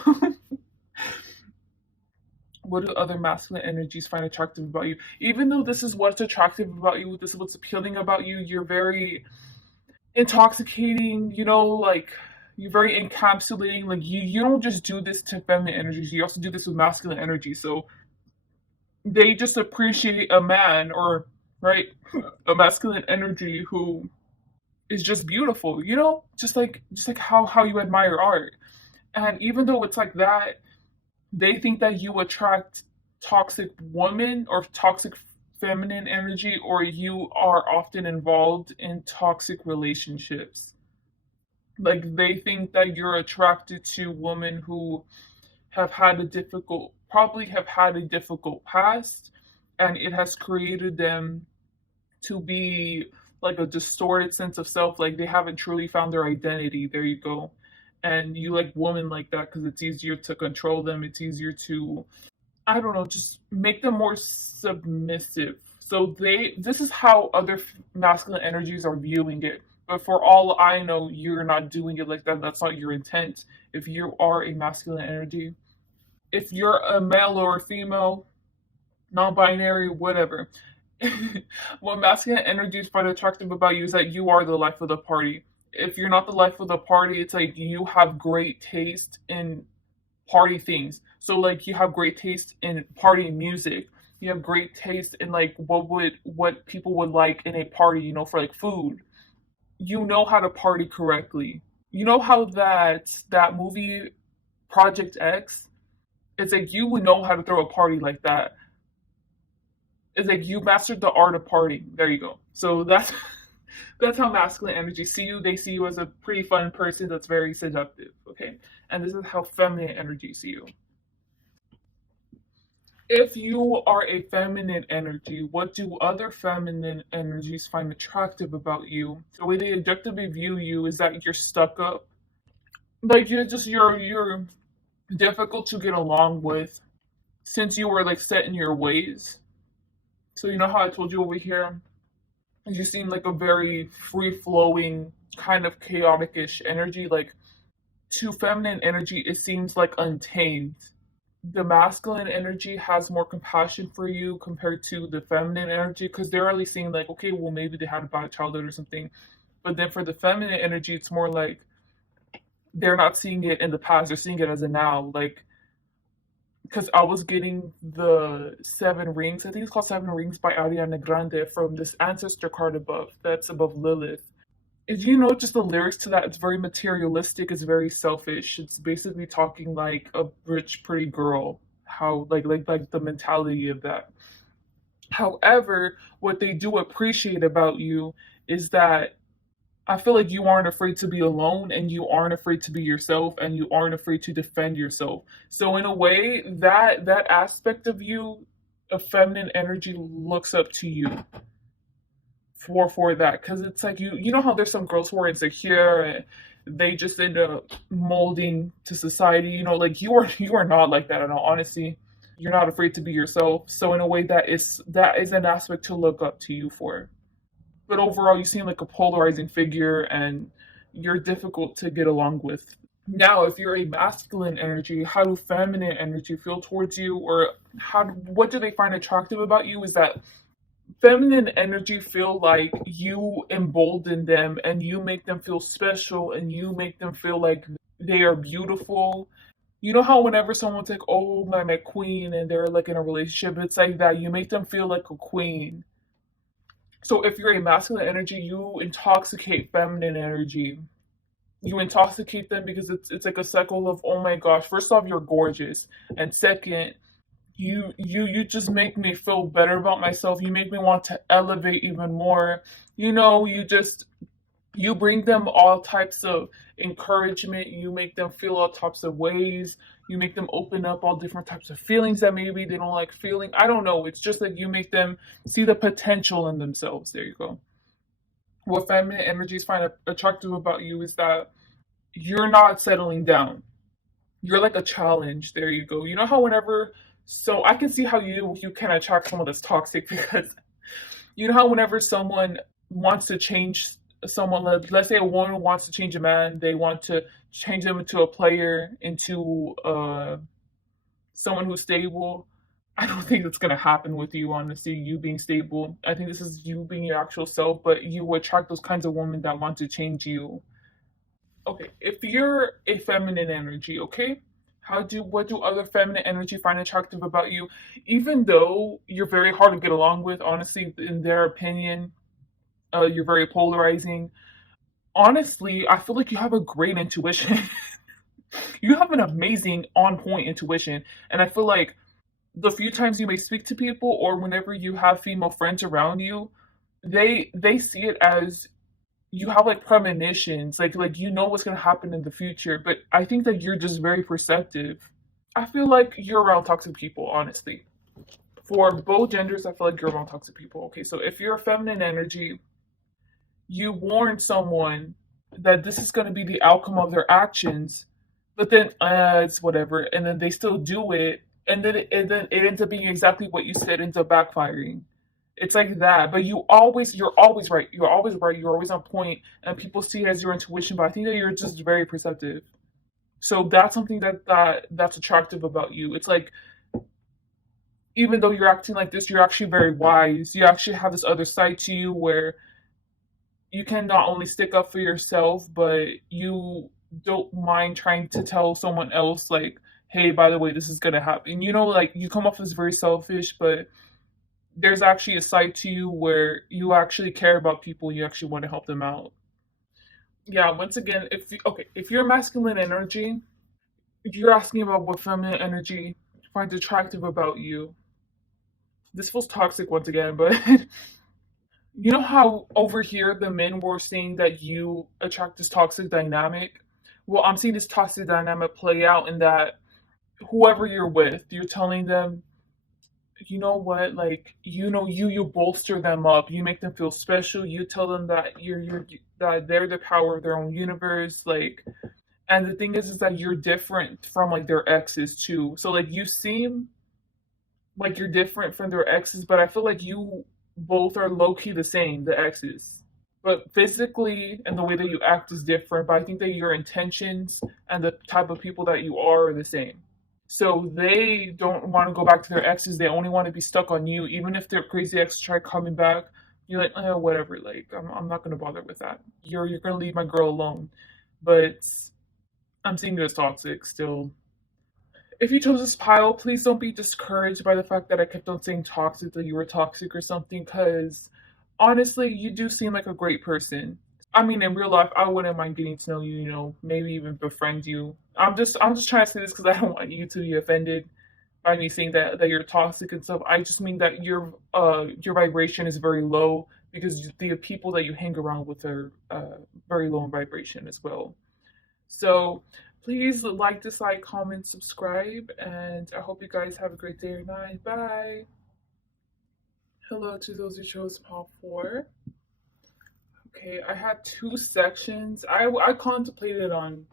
What do other masculine energies find attractive about you? Even though this is what's attractive about you, this is what's appealing about you, you're very intoxicating, you know, like you're very encapsulating. Like you don't just do this to feminine energies, you also do this with masculine energy. So they just appreciate a man, or right, a masculine energy who is just beautiful, you know, just like how you admire art. And even though it's like that, they think that you attract toxic women or toxic feminine energy, or you are often involved in toxic relationships. Like they think that you're attracted to women who have had a difficult probably have had a difficult past, and it has created them to be like a distorted sense of self, like they haven't truly found their identity. There you go. And you like women like that because it's easier to control them, it's easier to, I don't know, just make them more submissive. So this is how other masculine energies are viewing it. But for all I know, you're not doing it like that. That's not your intent. If you are a masculine energy, if you're a male or a female, non-binary, whatever, what masculine energies find attractive about you is that you are the life of the party. If you're not the life of the party, it's like you have great taste in party things. So like you have great taste in party music. You have great taste in like what people would like in a party, for like food. You know how to party correctly. You know how that movie Project X, it's like you would know how to throw a party like that. It's like you mastered the art of partying. There you go. So that's that's how masculine energy see you. They see you as a pretty fun person that's very seductive. Okay, and this is how feminine energy see you. If you are a feminine energy, what do other feminine energies find attractive about you? The way they objectively view you is that you're stuck up. Like you're difficult to get along with since you were like set in your ways. So you know how I told you over here, you seem like a very free flowing, kind of chaotic-ish energy. Like to feminine energy, it seems like untamed. The masculine energy has more compassion for you compared to the feminine energy because they're already seeing like, okay, well maybe they had a bad childhood or something. But then for the feminine energy, it's more like they're not seeing it in the past, they're seeing it as a now. Like because I was getting the Seven Rings, I think it's called Seven Rings by Ariana Grande from this ancestor card above, that's above Lilith. If you know just the lyrics to that, it's very materialistic, it's very selfish. It's basically talking like a rich, pretty girl. How like the mentality of that. However, what they do appreciate about you is that I feel like you aren't afraid to be alone and you aren't afraid to be yourself and you aren't afraid to defend yourself. So in a way, that aspect of you, of feminine energy, looks up to you for that because it's like you know how there's some girls who are insecure and they just end up molding to society. Like you are not like that at all. Honestly, you're not afraid to be yourself. So in a way, that is an aspect to look up to you for. But overall, you seem like a polarizing figure and you're difficult to get along with. Now, if you're a masculine energy, how do feminine energy feel towards you, or what do they find attractive about you? Is that feminine energy feel like you embolden them and you make them feel special and you make them feel like they are beautiful. You know how whenever someone's like, oh my queen, and they're like in a relationship, it's like that. You make them feel like a queen. So if you're a masculine energy, you intoxicate feminine energy. You intoxicate them because it's like a cycle of, oh my gosh, first off, you're gorgeous, and second, you just make me feel better about myself. You make me want to elevate even more. You bring them all types of encouragement. You make them feel all types of ways. You make them open up all different types of feelings that maybe they don't like feeling. I don't know. It's just like you make them see the potential in themselves. There you go. What feminine energies find attractive about you is that you're not settling down. You're like a challenge. There you go. You know how whenever, so I can see how you can attract someone that's toxic because you know how whenever someone wants to change someone, let's say a woman wants to change a man, they want to change them into a player, into someone who's stable. I don't think that's gonna happen with you, honestly. You being stable, I think this is you being your actual self, but you attract those kinds of women that want to change you. Okay, if you're a feminine energy, okay, what do other feminine energy find attractive about you? Even though you're very hard to get along with, honestly, in their opinion, you're very polarizing. Honestly, I feel like you have a great intuition. You have an amazing on point intuition, and I feel like the few times you may speak to people or whenever you have female friends around you, they see it as you have like premonitions, like you know what's gonna happen in the future. But I think that you're just very perceptive. I feel like you're around toxic people, honestly. For both genders, I feel like you're around toxic people. Okay, so if you're a feminine energy, you warn someone that this is going to be the outcome of their actions, but then it's whatever, and then they still do it, and then it ends up being exactly what you said, ends up backfiring. It's like that, but you're always right. You're always right. You're always on point, and people see it as your intuition. But I think that you're just very perceptive. So that's something that's attractive about you. It's like even though you're acting like this, you're actually very wise. You actually have this other side to you where you can not only stick up for yourself, but you don't mind trying to tell someone else, like, hey, by the way, this is gonna happen. You know, like you come off as very selfish, but there's actually a side to you where you actually care about people, you actually want to help them out. Yeah, once again, if you're masculine energy, if you're asking about what feminine energy finds attractive about you, this feels toxic once again, but you know how over here the men were saying that you attract this toxic dynamic? Well, I'm seeing this toxic dynamic play out in that whoever you're with, you're telling them, you know what, like you bolster them up, you make them feel special, you tell them that you're that they're the power of their own universe, like. And the thing is that you're different from like their exes too. So like you seem like you're different from their exes, but I feel like you both are low key the same, the exes. But physically and the way that you act is different. But I think that your intentions and the type of people that you are the same. So they don't want to go back to their exes. They only want to be stuck on you. Even if their crazy ex try coming back, you're like, oh, whatever. Like, I'm not gonna bother with that. You're gonna leave my girl alone. But I'm seeing it as toxic still. If you chose this pile, please don't be discouraged by the fact that I kept on saying toxic, that you were toxic or something, because honestly, you do seem like a great person. I mean, in real life, I wouldn't mind getting to know you, you know, maybe even befriend you. I'm just trying to say this because I don't want you to be offended by me saying that you're toxic and stuff. I just mean that your vibration is very low because the people that you hang around with are very low in vibration as well. So please like, dislike, comment, subscribe, and I hope you guys have a great day or night. Bye. Hello to those who chose Paul 4. Okay, I had two sections. I contemplated on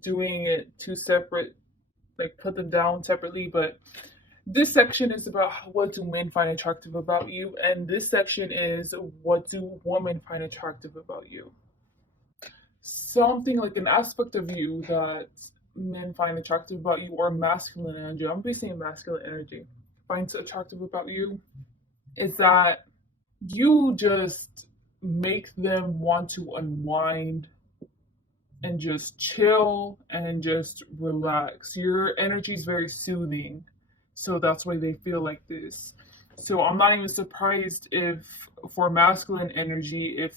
doing it two separate, like put them down separately, but this section is about what do men find attractive about you, and this section is what do women find attractive about you. Something like an aspect of you that men find attractive about you, or masculine energy. I'm be saying masculine energy finds attractive about you is that you just make them want to unwind and just chill and just relax. Your energy is very soothing, so that's why they feel like this. So I'm not even surprised if for masculine energy, if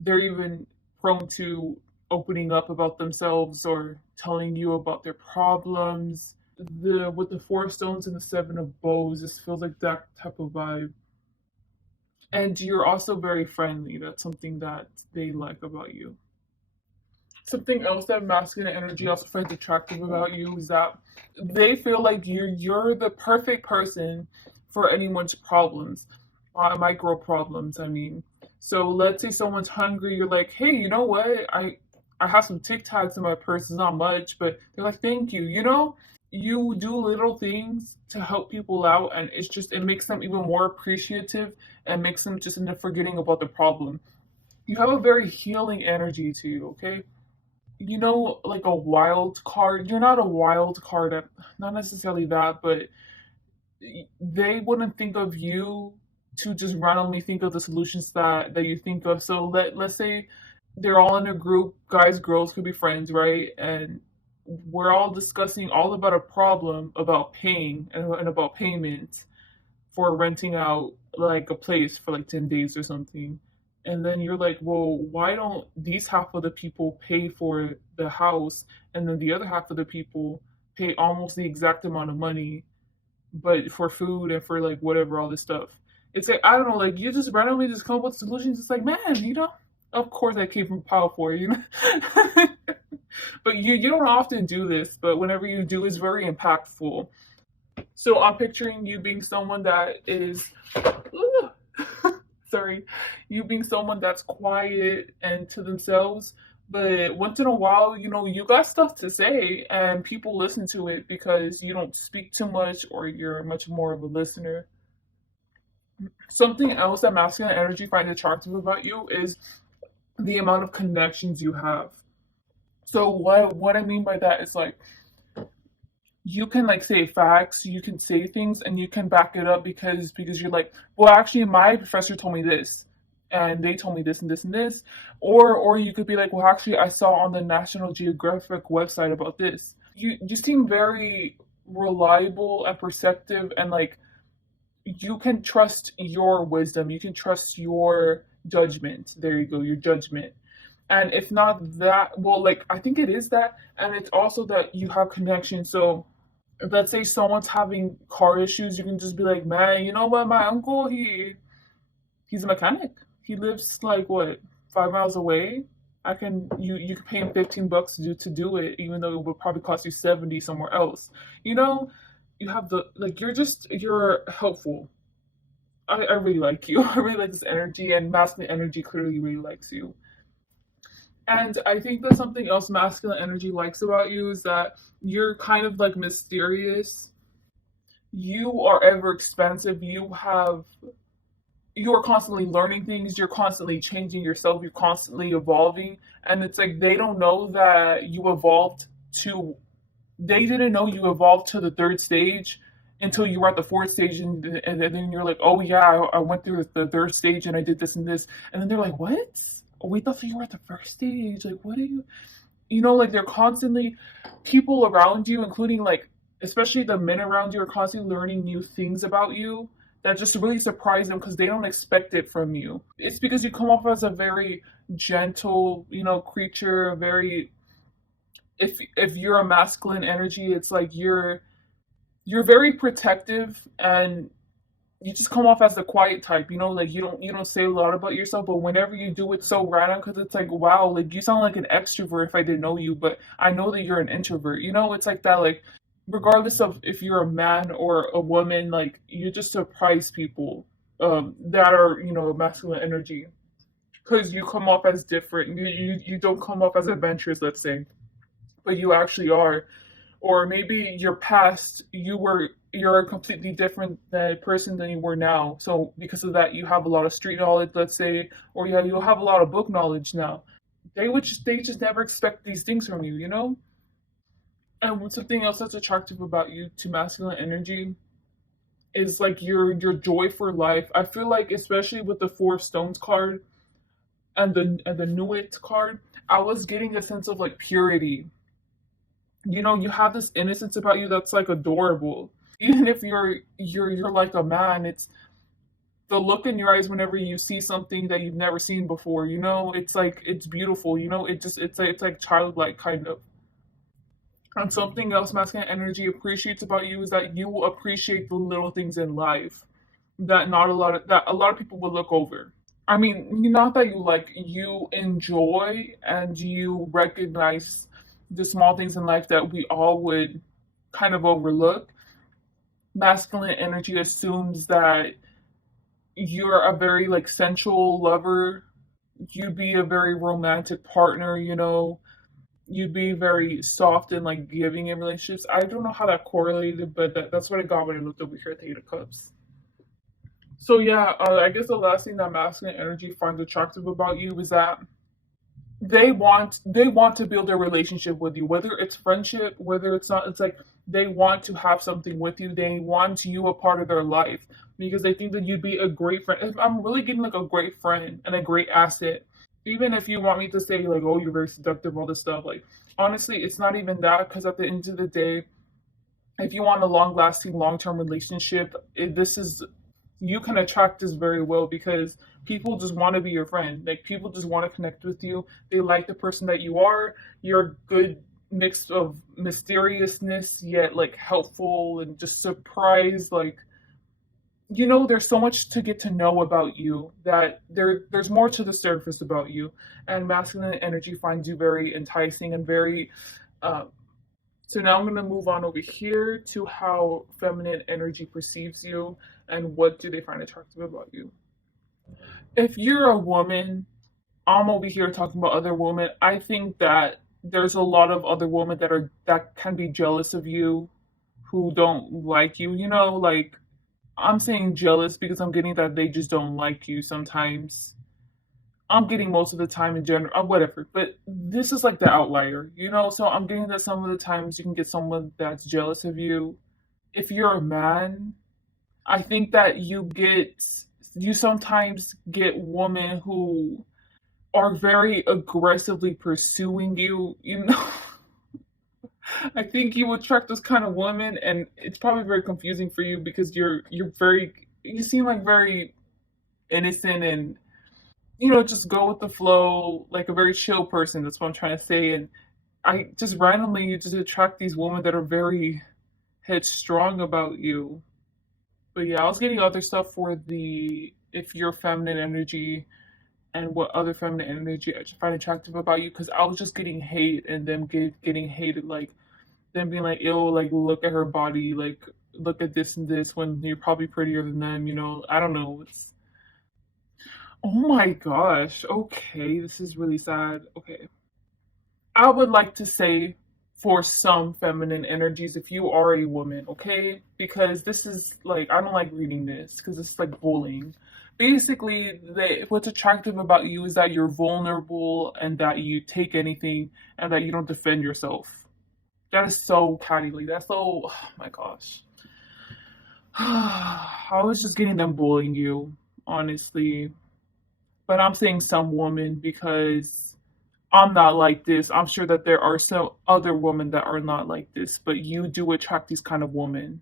they're even prone to opening up about themselves or telling you about their problems. The with the four stones and the seven of bows, this feels like that type of vibe. And you're also very friendly. That's something that they like about you. Something else that masculine energy also finds attractive about you is that they feel like you're the perfect person for anyone's problems, micro problems. I mean, so let's say someone's hungry, you're like, hey, you know what? I have some Tic Tacs in my purse. It's not much, but they're like, thank you. You know, you do little things to help people out, and it makes them even more appreciative and makes them just end up forgetting about the problem. You have a very healing energy to you. Okay, you know, like a wild card. You're not a wild card, not necessarily that, but they wouldn't think of you to just randomly think of the solutions that you think of. So let's say they're all in a group, guys, girls could be friends, right? And we're all discussing all about a problem about paying and about payment for renting out like a place for like 10 days or something. And then you're like, well, why don't these half of the people pay for the house and then the other half of the people pay almost the exact amount of money, but for food and for like whatever, all this stuff? It's like, I don't know, like you just randomly just come up with solutions. It's like, man, you know, of course I came from Power 4, you know? But you don't often do this, but whenever you do, it's very impactful. So I'm picturing you being someone that is, sorry, you being someone that's quiet and to themselves. But once in a while, you got stuff to say and people listen to it because you don't speak too much or you're much more of a listener. Something else that masculine energy finds attractive about you is the amount of connections you have. So what I mean by that is like you can like say facts, you can say things and you can back it up because you're like, well actually my professor told me this and they told me this and this and this. Or you could be like, well actually I saw on the National Geographic website about this. You seem very reliable and perceptive and like you can trust your wisdom, you can trust your judgment. There you go, your judgment. And if not that, well, like I think it is that, and it's also that you have connection. So if let's say someone's having car issues, you can just be like, man, you know what, my uncle, he's a mechanic. He lives like what, 5 miles away. You can pay him $15 to do it, even though it would probably cost you 70 somewhere else. You know, you have the like you're helpful. I really like you. I really like this energy, and masculine energy clearly really likes you. And I think that something else masculine energy likes about you is that you're kind of like mysterious. You are ever expansive. You're constantly learning things, you're constantly changing yourself, you're constantly evolving. And it's like they didn't know you evolved to the third stage until you were at the fourth stage, and then you're like, oh yeah, I went through the third stage and I did this and this, and then they're like, what? Oh, we thought you were at the first stage. Like, what are you? Like they're constantly people around you, including like especially the men around you, are constantly learning new things about you that just really surprise them because they don't expect it from you. It's because you come off as a very gentle, creature. Very if you're a masculine energy, it's like you're very protective and you just come off as the quiet type, like you don't say a lot about yourself, but whenever you do, it's so random because it's like, wow, like you sound like an extrovert if I didn't know you, but I know that you're an introvert. It's like that, like regardless of if you're a man or a woman, like you just surprise people that are masculine energy because you come off as different. You don't come off as adventurous, let's say, but you actually are. Or maybe your past, you're a completely different person than you were now. So because of that, you have a lot of street knowledge, let's say, or you'll have a lot of book knowledge now. They just never expect these things from you. And something else that's attractive about you to masculine energy is like your joy for life. I feel like especially with the Four of Stones card and the Nuit card, I was getting a sense of like purity. You have this innocence about you that's like adorable. Even if you're like a man, it's the look in your eyes whenever you see something that you've never seen before. It's like it's beautiful. It's like childlike kind of. And something else masculine energy appreciates about you is that you will appreciate the little things in life that not a lot of people will look over. I mean, not that you enjoy and you recognize the small things in life that we all would kind of overlook. Masculine energy assumes that you're a very like sensual lover. You'd be a very romantic partner. You'd be very soft and like giving in relationships. I don't know how that correlated, but that's what I got when I looked over here at the Eight of Cups. So yeah, I guess the last thing that masculine energy finds attractive about you is that they want to build a relationship with you, whether it's friendship, whether it's not. It's like they want to have something with you. They want you a part of their life because they think that you'd be a great friend. I'm really getting like a great friend and a great asset. Even if you want me to say like, oh, you're very seductive, all this stuff, like honestly it's not even that, because at the end of the day, if you want a long lasting long term relationship, this is you can attract this very well because people just want to be your friend. Like people just want to connect with you. They like the person that you are. You're a good mix of mysteriousness yet like helpful and just surprise. Like there's so much to get to know about you that there's more to the surface about you, and masculine energy finds you very enticing and very. Uh, so now I'm gonna move on over here to how feminine energy perceives you and what do they find attractive about you. If you're a woman, I'm over here talking about other women. I think that there's a lot of other women that can be jealous of you, who don't like you. Like I'm saying jealous because I'm getting that they just don't like you sometimes. I'm getting most of the time in general, whatever. But this is like the outlier. So I'm getting that some of the times you can get someone that's jealous of you. If you're a man, I think that you sometimes get women who are very aggressively pursuing you. I think you attract those kind of women, and it's probably very confusing for you because you seem like very innocent and just go with the flow, like a very chill person. That's what I'm trying to say. And I just randomly you just attract these women that are very headstrong about you. But yeah, I was getting other stuff for the if you're feminine energy and what other feminine energy I find attractive about you, because I was just getting hate and them getting hated, like them being like, "Ew, like look at her body, like look at this and this," when you're probably prettier than them. I don't know. It's Oh my gosh. Okay, this is really sad. Okay. I would like to say for some feminine energies, if you are a woman, okay? Because this is like, I don't like reading this because it's like bullying. Basically, what's attractive about you is that you're vulnerable and that you take anything and that you don't defend yourself. That is so catty. That's so, oh my gosh. I was just getting them bullying you, honestly. But I'm saying some women because I'm not like this. I'm sure that there are some other women that are not like this, but you do attract these kind of women.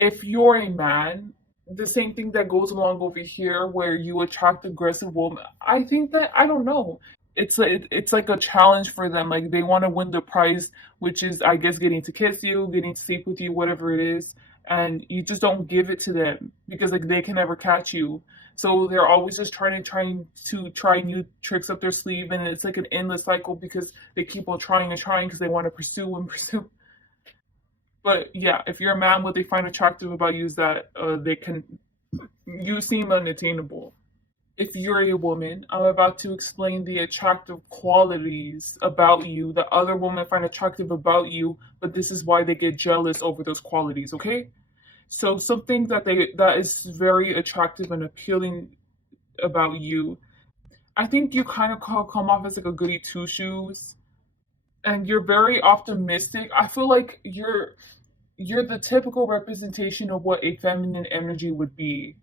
If you're a man, the same thing that goes along over here where you attract aggressive women. I think that I don't know. It's like a challenge for them. Like they want to win the prize, which is I guess getting to kiss you, getting to sleep with you, whatever it is, and you just don't give it to them because like they can never catch you. So they're always just trying new tricks up their sleeve, and it's like an endless cycle because they keep on trying and trying because they want to pursue and pursue. But yeah, if you're a man, what they find attractive about you is that you seem unattainable. If you're a woman, I'm about to explain the attractive qualities about you that other women find attractive about you, but this is why they get jealous over those qualities, okay? So something that is very attractive and appealing about you, I think you kind of come off as like a goody two shoes, and you're very optimistic. I feel like you're the typical representation of what a feminine energy would be.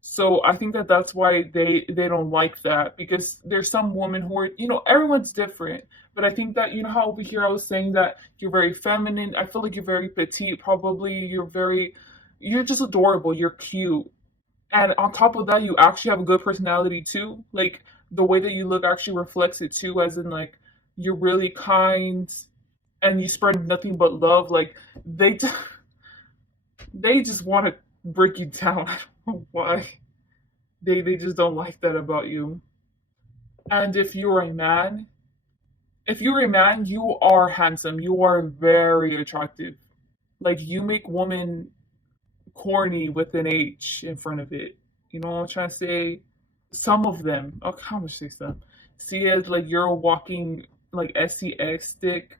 So I think that that's why they don't like that because there's some women who are everyone's different, but I think that how over here I was saying that you're very feminine. I feel like you're very petite. Probably you're just adorable. You're cute, and on top of that, you actually have a good personality too. Like the way that you look actually reflects it too, as in like you're really kind and you spread nothing but love. Like they they just want to break you down. I don't know why. They just don't like that about you. And if you're a man, you are handsome. You are very attractive. Like you make women corny with an H in front of it. You know what I'm trying to say? Some of them. Okay, how much say some? See it as like you're a walking like SEX stick.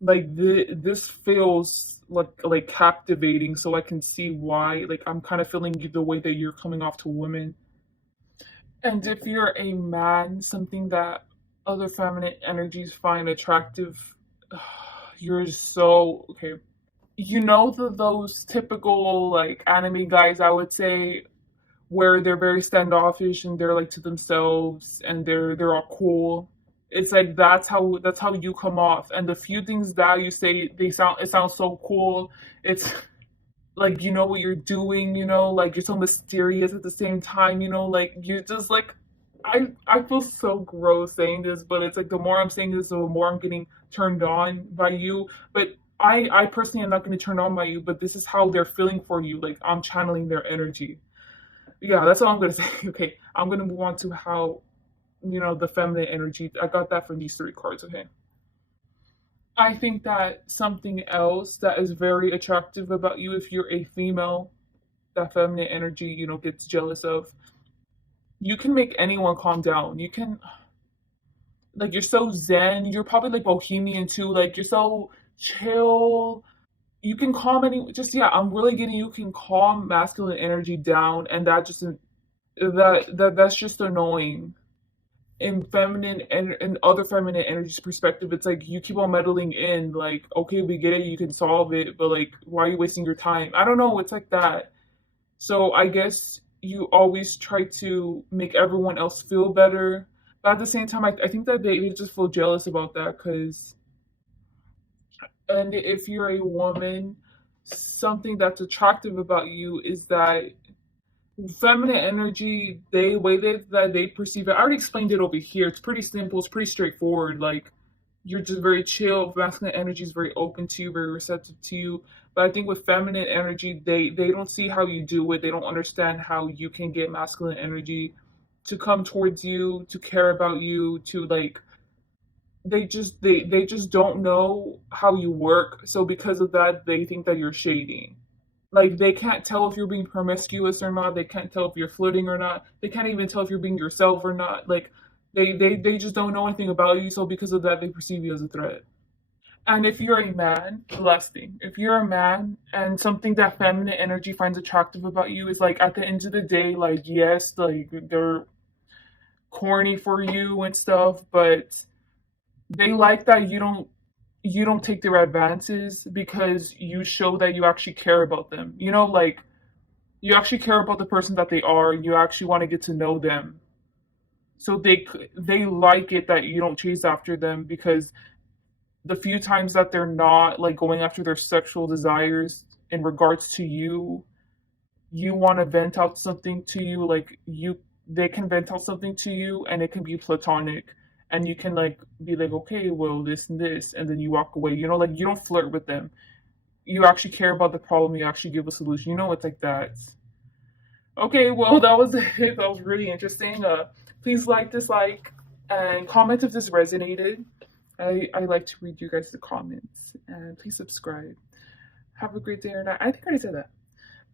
Like this feels like captivating, so I can see why. Like I'm kind of feeling the way that you're coming off to women. And if you're a man, something that other feminine energies find attractive, you're so okay. Those typical like anime guys, I would say, where they're very standoffish and they're like to themselves and they're all cool. It's like that's how you come off. And the few things that you say, it sounds so cool. It's like you know what you're doing, like you're so mysterious at the same time, like you're just like I feel so gross saying this, but it's like the more I'm saying this, the more I'm getting turned on by you. But I personally am not going to turn on by you, but this is how they're feeling for you. Like I'm channeling their energy. Yeah, that's all I'm going to say. Okay, I'm going to move on to how, the feminine energy. I got that from these three cards. Okay. I think that something else that is very attractive about you, if you're a female, that feminine energy, gets jealous of, you can make anyone calm down. You can, like, you're so zen. You're probably like bohemian too. Like, you're so chill. You can calm any, just, yeah, I'm really getting you can calm masculine energy down. And that's just annoying. In feminine and other feminine energy's perspective, it's like you keep on meddling in, like, okay, we get it, you can solve it, but like, why are you wasting your time? I don't know, it's like that. So I guess you always try to make everyone else feel better, but at the same time, I think that they just feel jealous about that. Because, and if you're a woman, something that's attractive about you is that feminine energy, they way that they perceive it. I already explained it over here. It's pretty simple. It's pretty straightforward. Like, you're just very chill. Masculine energy is very open to you, very receptive to you. But I think with feminine energy, they don't see how you do it. They don't understand how you can get masculine energy to come towards you, to care about you, to like. They just don't know how you work. So because of that, they think that you're shady. Like, they can't tell if you're being promiscuous or not. They can't tell if you're flirting or not. They can't even tell if you're being yourself or not. Like, they just don't know anything about you. So because of that, they perceive you as a threat. And if you're a man, the last thing, if you're a man and something that feminine energy finds attractive about you is like, at the end of the day, like, yes, like they're corny for you and stuff, but they like that you don't take their advances because you show that you actually care about them. Like, you actually care about the person that they are. You actually want to get to know them. So they like it that you don't chase after them, because the few times that they're not like going after their sexual desires in regards to you, you want to vent out something to you, like, they can vent out something to you, and it can be platonic, and you can like be like, okay, well, this and this, and then you walk away. Like, you don't flirt with them. You actually care about the problem. You actually give a solution. It's like that. Okay, well, that was it. That was really interesting. Please like, dislike, and comment if this resonated. I like to read you guys the comments, and please subscribe. Have a great day or night. I think I already said that.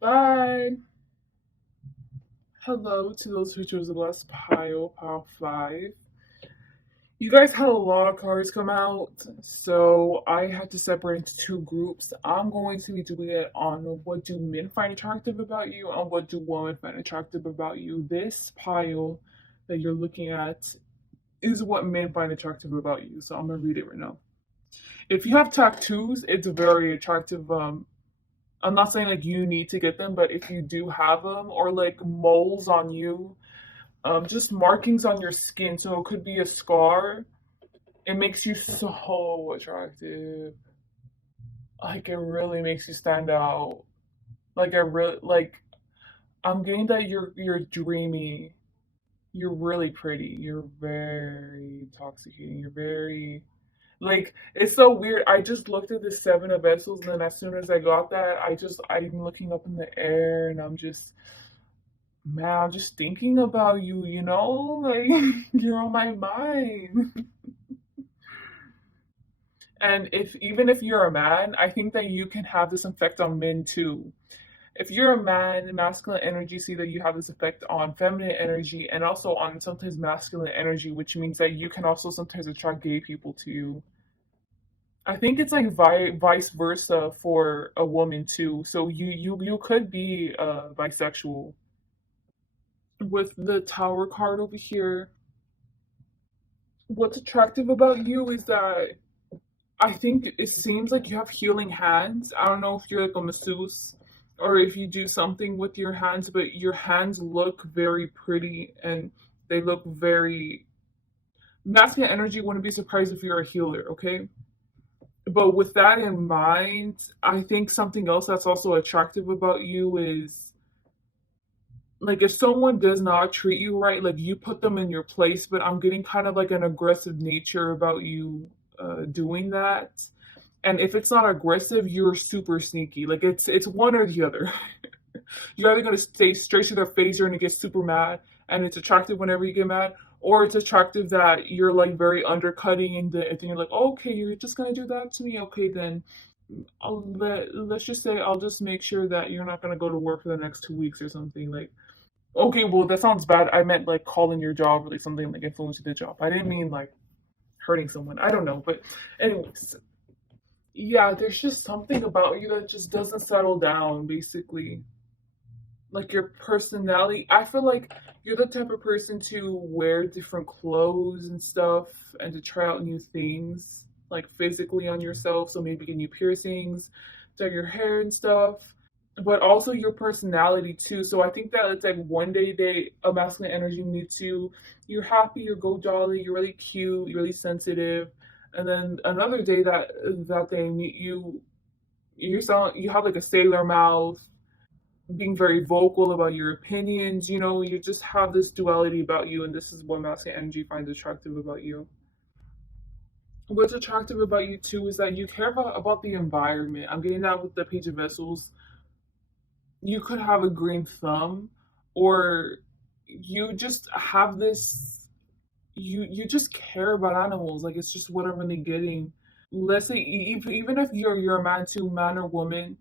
Bye. Hello to those who chose the blessed pile 5. You guys had a lot of cards come out, so I had to separate into two groups. I'm going to be doing it on what do men find attractive about you and what do women find attractive about you. This pile that you're looking at is what men find attractive about you, so I'm going to read it right now. If you have tattoos, it's very attractive. I'm not saying like you need to get them, but if you do have them, or like moles on you, just markings on your skin, so it could be a scar. It makes you so attractive. Like, it really makes you stand out. Like, I'm getting that you're dreamy. You're really pretty. You're very intoxicating. You're very, like, it's so weird. I just looked at the Seven of Vessels, and then as soon as I got that, I'm looking up in the air, and man, I'm just thinking about you, like, you're on my mind. And even if you're a man, I think that you can have this effect on men too. If you're a man, masculine energy, see that you have this effect on feminine energy and also on sometimes masculine energy, which means that you can also sometimes attract gay people to you. I think it's like vice versa for a woman too. So you could be bisexual. With the Tower card over here, what's attractive about you is that I think it seems like you have healing hands. I don't know if you're like a masseuse or if you do something with your hands, but your hands look very pretty and they look very masculine energy. Wouldn't be surprised if you're a healer, okay? But with that in mind, I think something else that's also attractive about you is, like, if someone does not treat you right, like, you put them in your place, but I'm getting kind of like an aggressive nature about you doing that. And if it's not aggressive, you're super sneaky. Like it's one or the other. You're either gonna stay straight to their face, you're gonna get super mad, and it's attractive whenever you get mad, or it's attractive that you're like very undercutting and then you're like, oh, okay, you're just gonna do that to me. Okay, then let's just say I'll just make sure that you're not gonna go to work for the next 2 weeks or something. Like, okay, well that sounds bad. I meant like calling your job or like something like influencing the job. I didn't mean like hurting someone. I don't know, but anyways, yeah, there's just something about you that just doesn't settle down, basically. Like your personality, I feel like you're the type of person to wear different clothes and stuff and to try out new things, like physically on yourself. So maybe get new piercings, dye your hair and stuff, but also your personality too. So I think that it's like one day a masculine energy meets you, you're happy, you're go jolly, you're really cute, you're really sensitive, and then another day that they meet you, you have like a sailor mouth, being very vocal about your opinions. You just have this duality about you, and this is what masculine energy finds attractive about you. What's attractive about you too is that you care about the environment. I'm getting that with the Page of Vessels. You could have a green thumb, or you just have this. You just care about animals. Like it's just whatever they're getting. Let's say even if you're a man too, man or woman,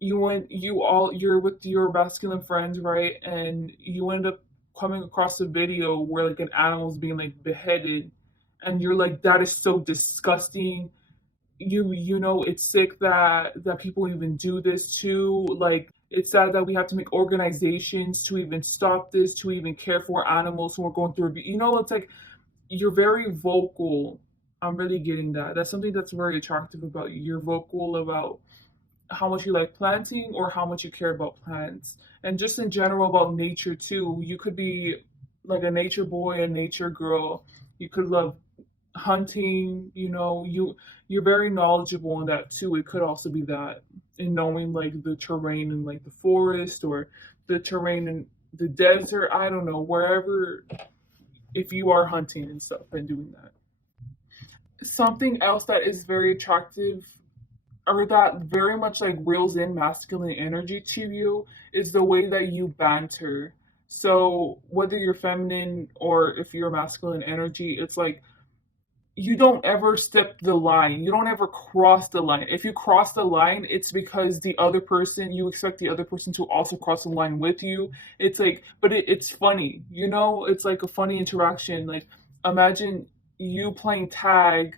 you're with your masculine friends, right? And you end up coming across a video where like an animal's being like beheaded, and you're like, that is so disgusting. You know it's sick that people even do this too. Like it's sad that we have to make organizations to even stop this, to even care for animals who are going through it's like you're very vocal. I'm really getting that. That's something that's very attractive about you. You're vocal about how much you like planting or how much you care about plants, and just in general about nature too. You could be like a nature boy, a nature girl. You could love hunting. You're very knowledgeable in that too. It could also be that in knowing like the terrain in like the forest, or the terrain in the desert. I don't know, wherever, if you are hunting and stuff and doing that. Something else that is very attractive, or that very much like reels in masculine energy to you, is the way that you banter. So whether you're feminine or if you're masculine energy, it's like you don't ever step the line. You don't ever cross the line. If you cross the line, it's because you expect the other person to also cross the line with you. It's like, but it's funny, it's like a funny interaction. Like imagine you playing tag,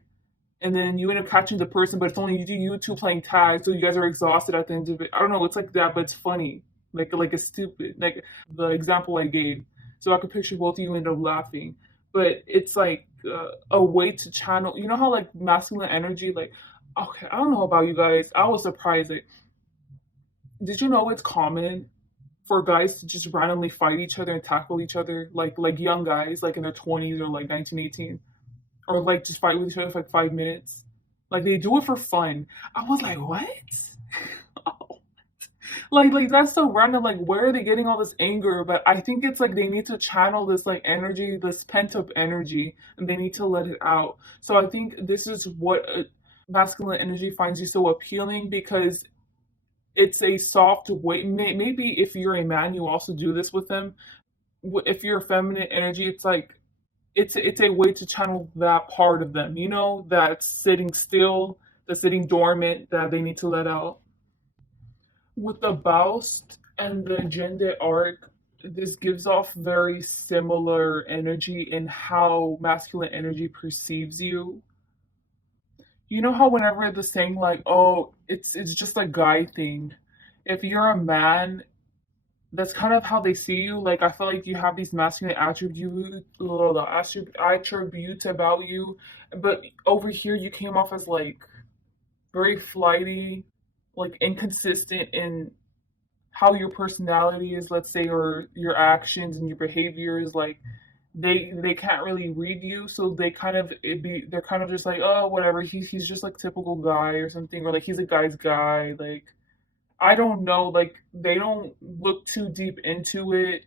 and then you end up catching the person, but it's only you two playing tag, so you guys are exhausted at the end of it. I don't know, it's like that, but it's funny, like a stupid, like the example I gave. So I could picture both of you end up laughing, but it's like a way to channel. You know how like masculine energy, like okay, I don't know about you guys. I was surprised. Like, did you know it's common for guys to just randomly fight each other and tackle each other, like young guys, like in their 20s or like 19, 18, or like just fight with each other for like 5 minutes. Like they do it for fun. I was like, what? Like that's so random. Like where are they getting all this anger? But I think it's like they need to channel this like energy, this pent up energy, and they need to let it out. So I think this is what masculine energy finds you so appealing, because it's a soft way. Maybe if you're a man, you also do this with them. If you're feminine energy, it's like it's a way to channel that part of them, that's sitting still, that's sitting dormant, that they need to let out. With the Baust and the gender arc, this gives off very similar energy in how masculine energy perceives you. You know how whenever the saying like, oh, it's just a guy thing. If you're a man, that's kind of how they see you. Like I feel like you have these masculine attributes about you, but over here you came off as like very flighty, like inconsistent in how your personality is, let's say, or your actions and your behaviors. Like they can't really read you, so they're kind of just like, oh, whatever. He's just like typical guy or something, or like he's a guy's guy. Like I don't know, like they don't look too deep into it,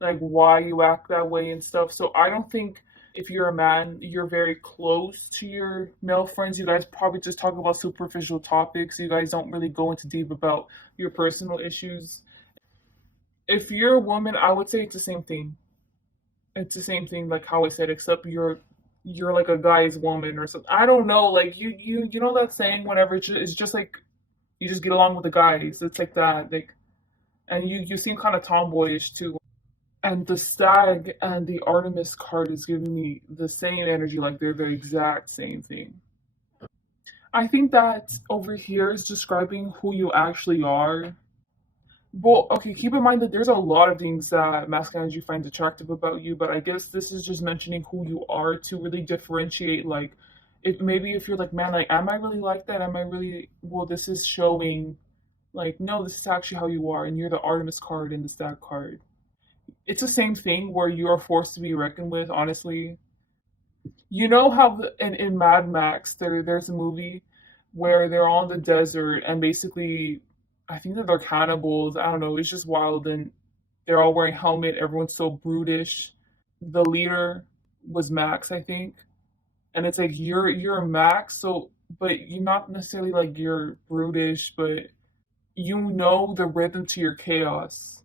like why you act that way and stuff. So I don't think If you're a man, you're very close to your male friends. You guys probably just talk about superficial topics. You guys don't really go into deep about your personal issues. If you're a woman, I would say it's the same thing. It's the same thing, like how I said, except you're like a guy's woman or something. I don't know, like you know that saying whenever it's just like you just get along with the guys. It's like that, like, and you seem kind of tomboyish too. And the stag and the Artemis card is giving me the same energy, like they're the exact same thing. I think that over here is describing who you actually are. Well, okay, keep in mind that there's a lot of things that masculine energy finds attractive about you, but I guess this is just mentioning who you are to really differentiate. Like, if maybe if you're like, man, like, am I really like that? Am I really? Well, this is showing, like, no, this is actually how you are, and you're the Artemis card and the Stag card. It's the same thing where you are forced to be reckoned with. Honestly, you know how in Mad Max there's a movie where they're all in the desert and basically I think that they're cannibals. I don't know. It's just wild and they're all wearing helmet. Everyone's so brutish. The leader was Max, I think, and it's like you're Max, so but you're not necessarily like you're brutish, but you know the rhythm to your chaos.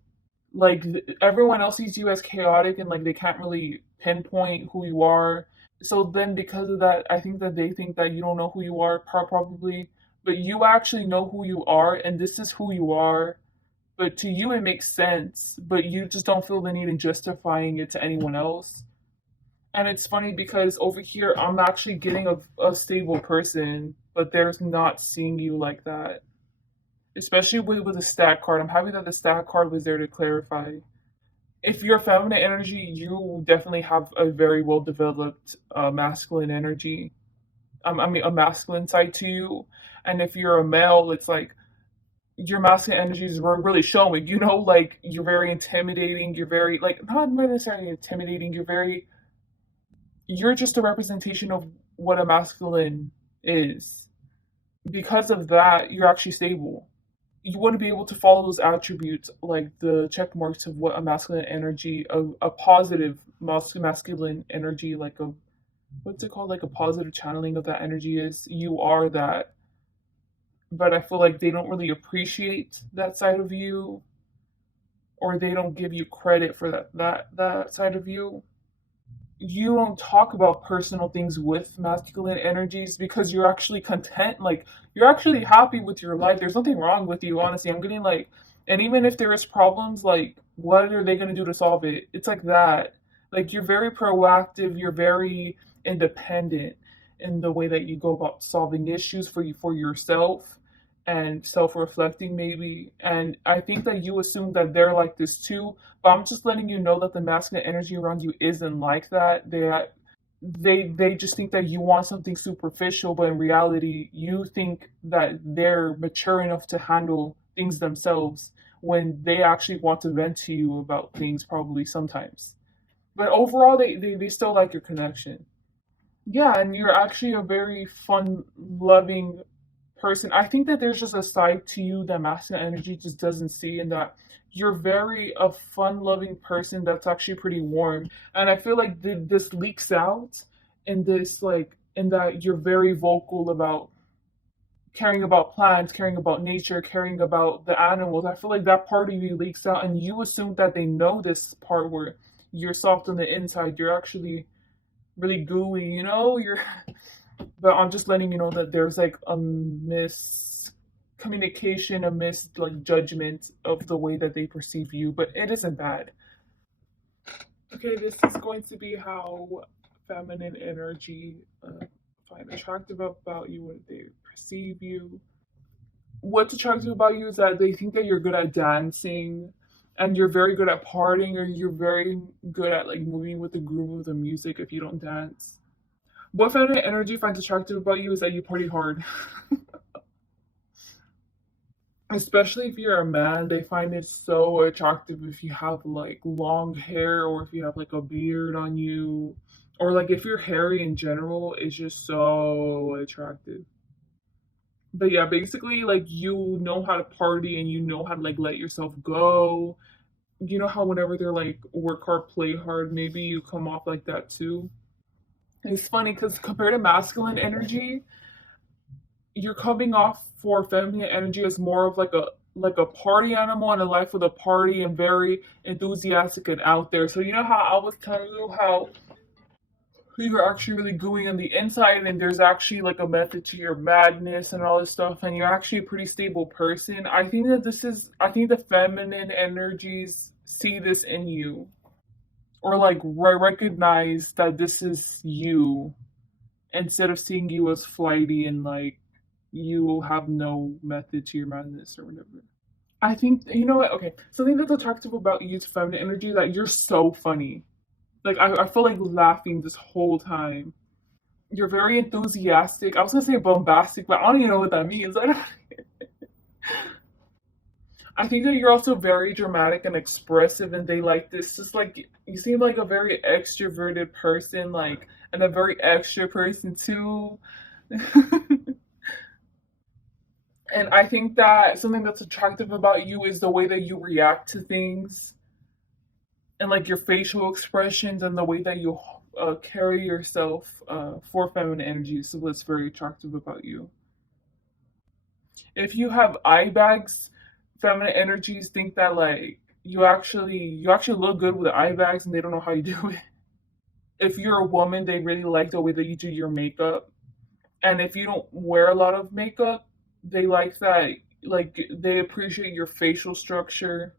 Like everyone else sees you as chaotic and like they can't really pinpoint who you are. So then because of that, I think that they think that you don't know who you are probably, but you actually know who you are and this is who you are. But to you it makes sense, but you just don't feel the need in justifying it to anyone else. And it's funny because over here I'm actually getting a stable person, but there's not seeing you like that. Especially with the stat card. I'm happy that the stat card was there to clarify. If you're feminine energy, you definitely have a very well developed masculine energy. I mean, a masculine side to you. And if you're a male, it's like your masculine energies were really showing. You know, like you're very intimidating. You're very like not necessarily intimidating. You're just a representation of what a masculine is. Because of that, you're actually stable. You want to be able to follow those attributes, like the check marks of what a masculine energy, a positive masculine energy, like a what's it called, like a positive channeling of that energy is. You are that, but I feel like they don't really appreciate that side of you, or they don't give you credit for that side of you. You don't talk about personal things with masculine energies because you're actually content. Like you're actually happy with your life. There's nothing wrong with you, honestly. I'm getting like, and even if there is problems, like what are they gonna do to solve it? It's like that. Like you're very proactive. You're very independent in the way that you go about solving issues for yourself and self-reflecting maybe. And I think that you assume that they're like this too, but I'm just letting you know that the masculine energy around you isn't like that. They just think that you want something superficial, but in reality, you think that they're mature enough to handle things themselves when they actually want to vent to you about things probably sometimes. But overall they still like your connection. Yeah, and you're actually a very fun loving person. I think that there's just a side to you that masculine energy just doesn't see, and that you're very a fun-loving person that's actually pretty warm. And I feel like this leaks out in this like in that you're very vocal about caring about plants, caring about nature, caring about the animals. I feel like that part of you leaks out, and you assume that they know this part where you're soft on the inside. You're actually really gooey, you know? You're but I'm just letting you know that there's like a miscommunication, a mis like judgment of the way that they perceive you, but it isn't bad. Okay, this is going to be how feminine energy find attractive about you when they perceive you. What's attractive about you is that they think that you're good at dancing and you're very good at partying, or you're very good at like moving with the groove of the music if you don't dance. What feminine energy finds attractive about you is that you party hard. Especially if you're a man, they find it so attractive if you have like long hair or if you have like a beard on you. Or like if you're hairy in general, it's just so attractive. But yeah, basically like you know how to party and you know how to like let yourself go. You know how whenever they're like work hard, play hard, maybe you come off like that too. It's funny because compared to masculine energy, you're coming off for feminine energy as more of like a party animal and a life with a party and very enthusiastic and out there. So you know how I was telling you how you're actually really gooey on the inside and there's actually like a method to your madness and all this stuff and you're actually a pretty stable person. I think the feminine energies see this in you or like recognize that this is you instead of seeing you as flighty and like you have no method to your madness or whatever. I think you know what? Okay, something that's attractive about you is feminine energy is that you're so funny. Like I feel like laughing this whole time. You're very enthusiastic. I was gonna say bombastic, but I don't even know what that means. I think that you're also very dramatic and expressive, and they like this. Just like you seem like a very extroverted person, like and a very extra person too. And I think that something that's attractive about you is the way that you react to things and like your facial expressions and the way that you carry yourself for feminine energy. So what's very attractive about you. If you have eye bags, feminine energies think that like you actually look good with the eye bags and they don't know how you do it. If you're a woman, they really like the way that you do your makeup. And if you don't wear a lot of makeup, they like that like they appreciate your facial structure.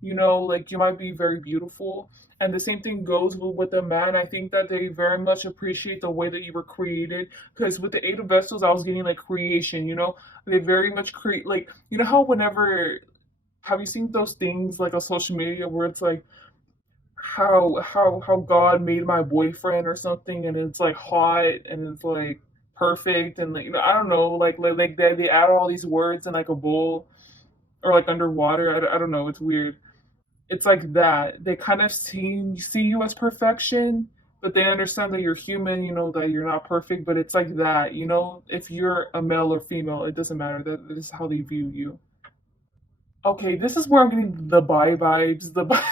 You know, like you might be very beautiful. And the same thing goes with a man. I think that they very much appreciate the way that you were created. Because with the Eight of Vessels, I was getting like creation, you know? They very much create, like, you know how whenever, have you seen those things like on social media where it's like, how God made my boyfriend or something, and it's like hot and it's like perfect and like you know, I don't know like they add all these words in like a bowl or like underwater. I don't know. It's weird. It's like that. They kind of see you as perfection, but they understand that you're human. You know that you're not perfect, but it's like that. You know, if you're a male or female, it doesn't matter. That is how they view you. Okay, this is where I'm getting the bi vibes. The bi.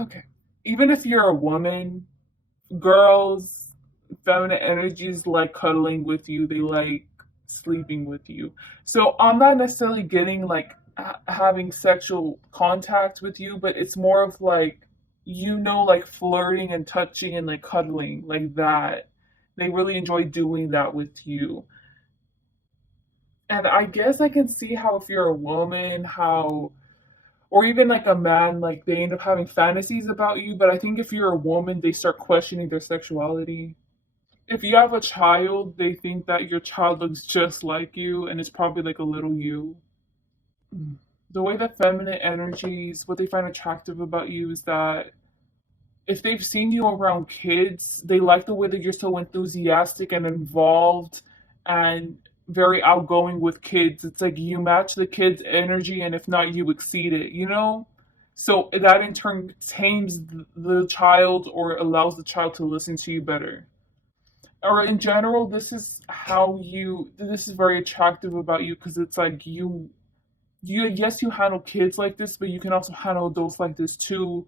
Okay, even if you're a woman, girls, feminine energies like cuddling with you. They like sleeping with you. So I'm not necessarily getting like having sexual contact with you, but it's more of like, you know, like flirting and touching and like cuddling like that. They really enjoy doing that with you. And I guess I can see how if you're a woman, how or even like a man, like they end up having fantasies about you. But I think if you're a woman, they start questioning their sexuality. If you have a child, they think that your child looks just like you and it's probably like a little you. The way that feminine energies, what they find attractive about you is that if they've seen you around kids, they like the way that you're so enthusiastic and involved and very outgoing with kids. It's like you match the kids' energy, and if not, you exceed it, you know? So that in turn tames the child or allows the child to listen to you better. Or in general, this is very attractive about you because it's like yes, you handle kids like this, but you can also handle adults like this too.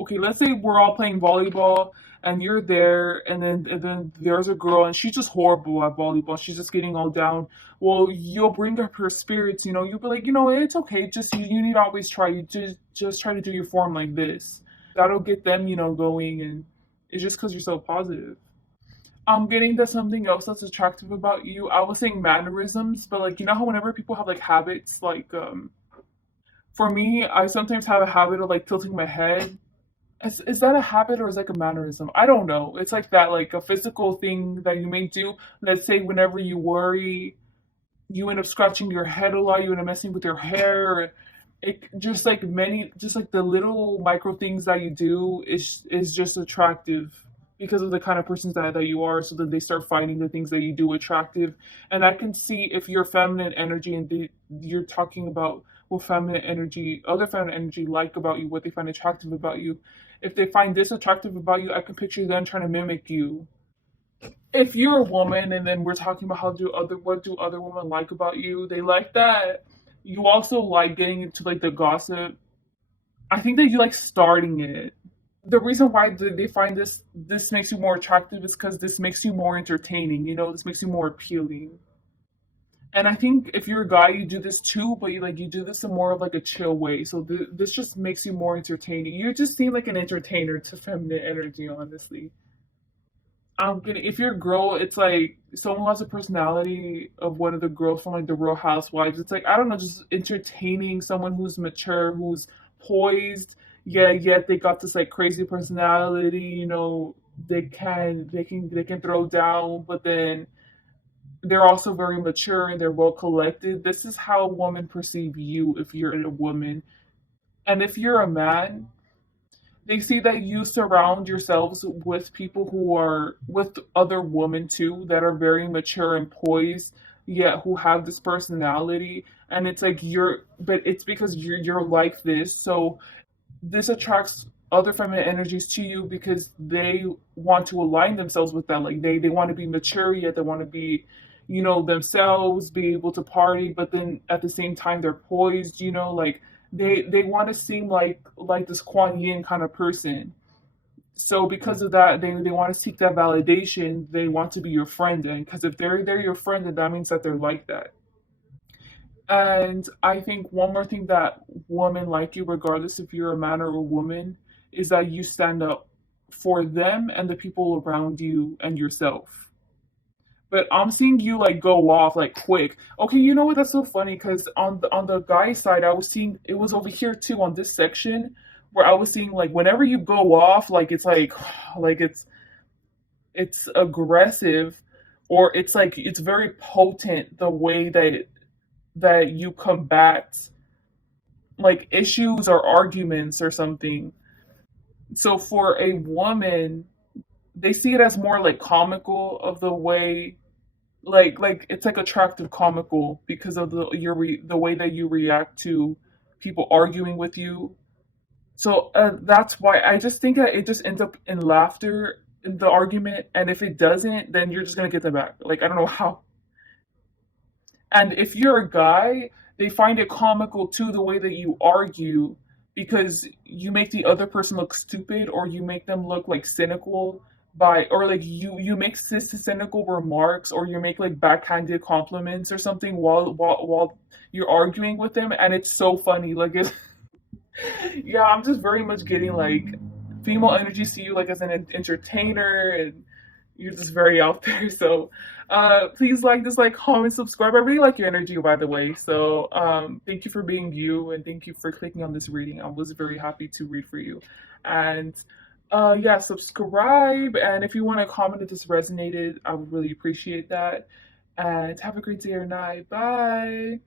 Okay, let's say we're all playing volleyball and you're there and then there's a girl and she's just horrible at volleyball. She's just getting all down. Well, you'll bring up her spirits, you know, you'll be like, you know, it's okay, just you need to always try. You just try to do your form like this. That'll get them, you know, going and it's just because you're so positive. I'm getting to something else that's attractive about you. I was saying mannerisms, but like you know how whenever people have like habits, like for me, I sometimes have a habit of like tilting my head. Is that a habit or is that like a mannerism? I don't know. It's like that, like a physical thing that you may do. Let's say whenever you worry, you end up scratching your head a lot. You end up messing with your hair. It just like the little micro things that you do is just attractive because of the kind of person that you are. So then they start finding the things that you do attractive, and I can see if you're feminine energy and you're talking about what feminine energy, other feminine energy like about you, what they find attractive about you. If they find this attractive about you, I can picture them trying to mimic you. If you're a woman and then we're talking about what do other women like about you, they like that you also like getting into like the gossip. I think that you like starting it. the reason why they find this makes you more attractive is because this makes you more entertaining. You know, this makes you more appealing. And I think if you're a guy, you do this too, but you do this in more of like a chill way. So this just makes you more entertaining. You just seem like an entertainer to feminine energy, honestly. I'm getting if you're a girl, it's like someone who has a personality of one of the girls from like the Real Housewives. It's like I don't know, just entertaining someone who's mature, who's poised. Yeah, yet they got this like crazy personality. You know, they can throw down, but then they're also very mature and they're well collected. This is how women perceive you if you're a woman, and if you're a man, they see that you surround yourselves with people who are with other women too that are very mature and poised yet who have this personality, and it's like but it's because you're like this, so this attracts other feminine energies to you because they want to align themselves with that. Like they want to be mature yet they want to be, you know, themselves, be able to party, but then at the same time they're poised, you know, like they want to seem like this Kuan Yin kind of person. So because of that, they want to seek that validation. They want to be your friend, and because if they're your friend, then that means that they're like that. And I think one more thing that women like you, regardless if you're a man or a woman, is that you stand up for them and the people around you and yourself. But I'm seeing you like go off like quick. Okay, you know what? That's so funny because on the guy side, I was seeing it was over here too on this section where I was seeing like whenever you go off, like it's like like it's aggressive, or it's like it's very potent the way that you combat like issues or arguments or something. So for a woman, they see it as more like comical of the way like it's like attractive comical because of the way that you react to people arguing with you. So that's why I just think that it just ends up in laughter in the argument, and if it doesn't, then you're just gonna get them back. Like I don't know how. And if you're a guy, they find it comical too the way that you argue because you make the other person look stupid or you make them look like cynical by or like you make cynical remarks or you make like backhanded compliments or something while you're arguing with them, and it's so funny like it's yeah, I'm just very much getting like female energy see you like as an entertainer, and you're just very out there. So please like this, like, comment, subscribe. I really like your energy, by the way. So thank you for being you, and thank you for clicking on this reading. I was very happy to read for you. And yeah, subscribe, and if you want to comment if this resonated, I would really appreciate that. And have a great day or night. Bye.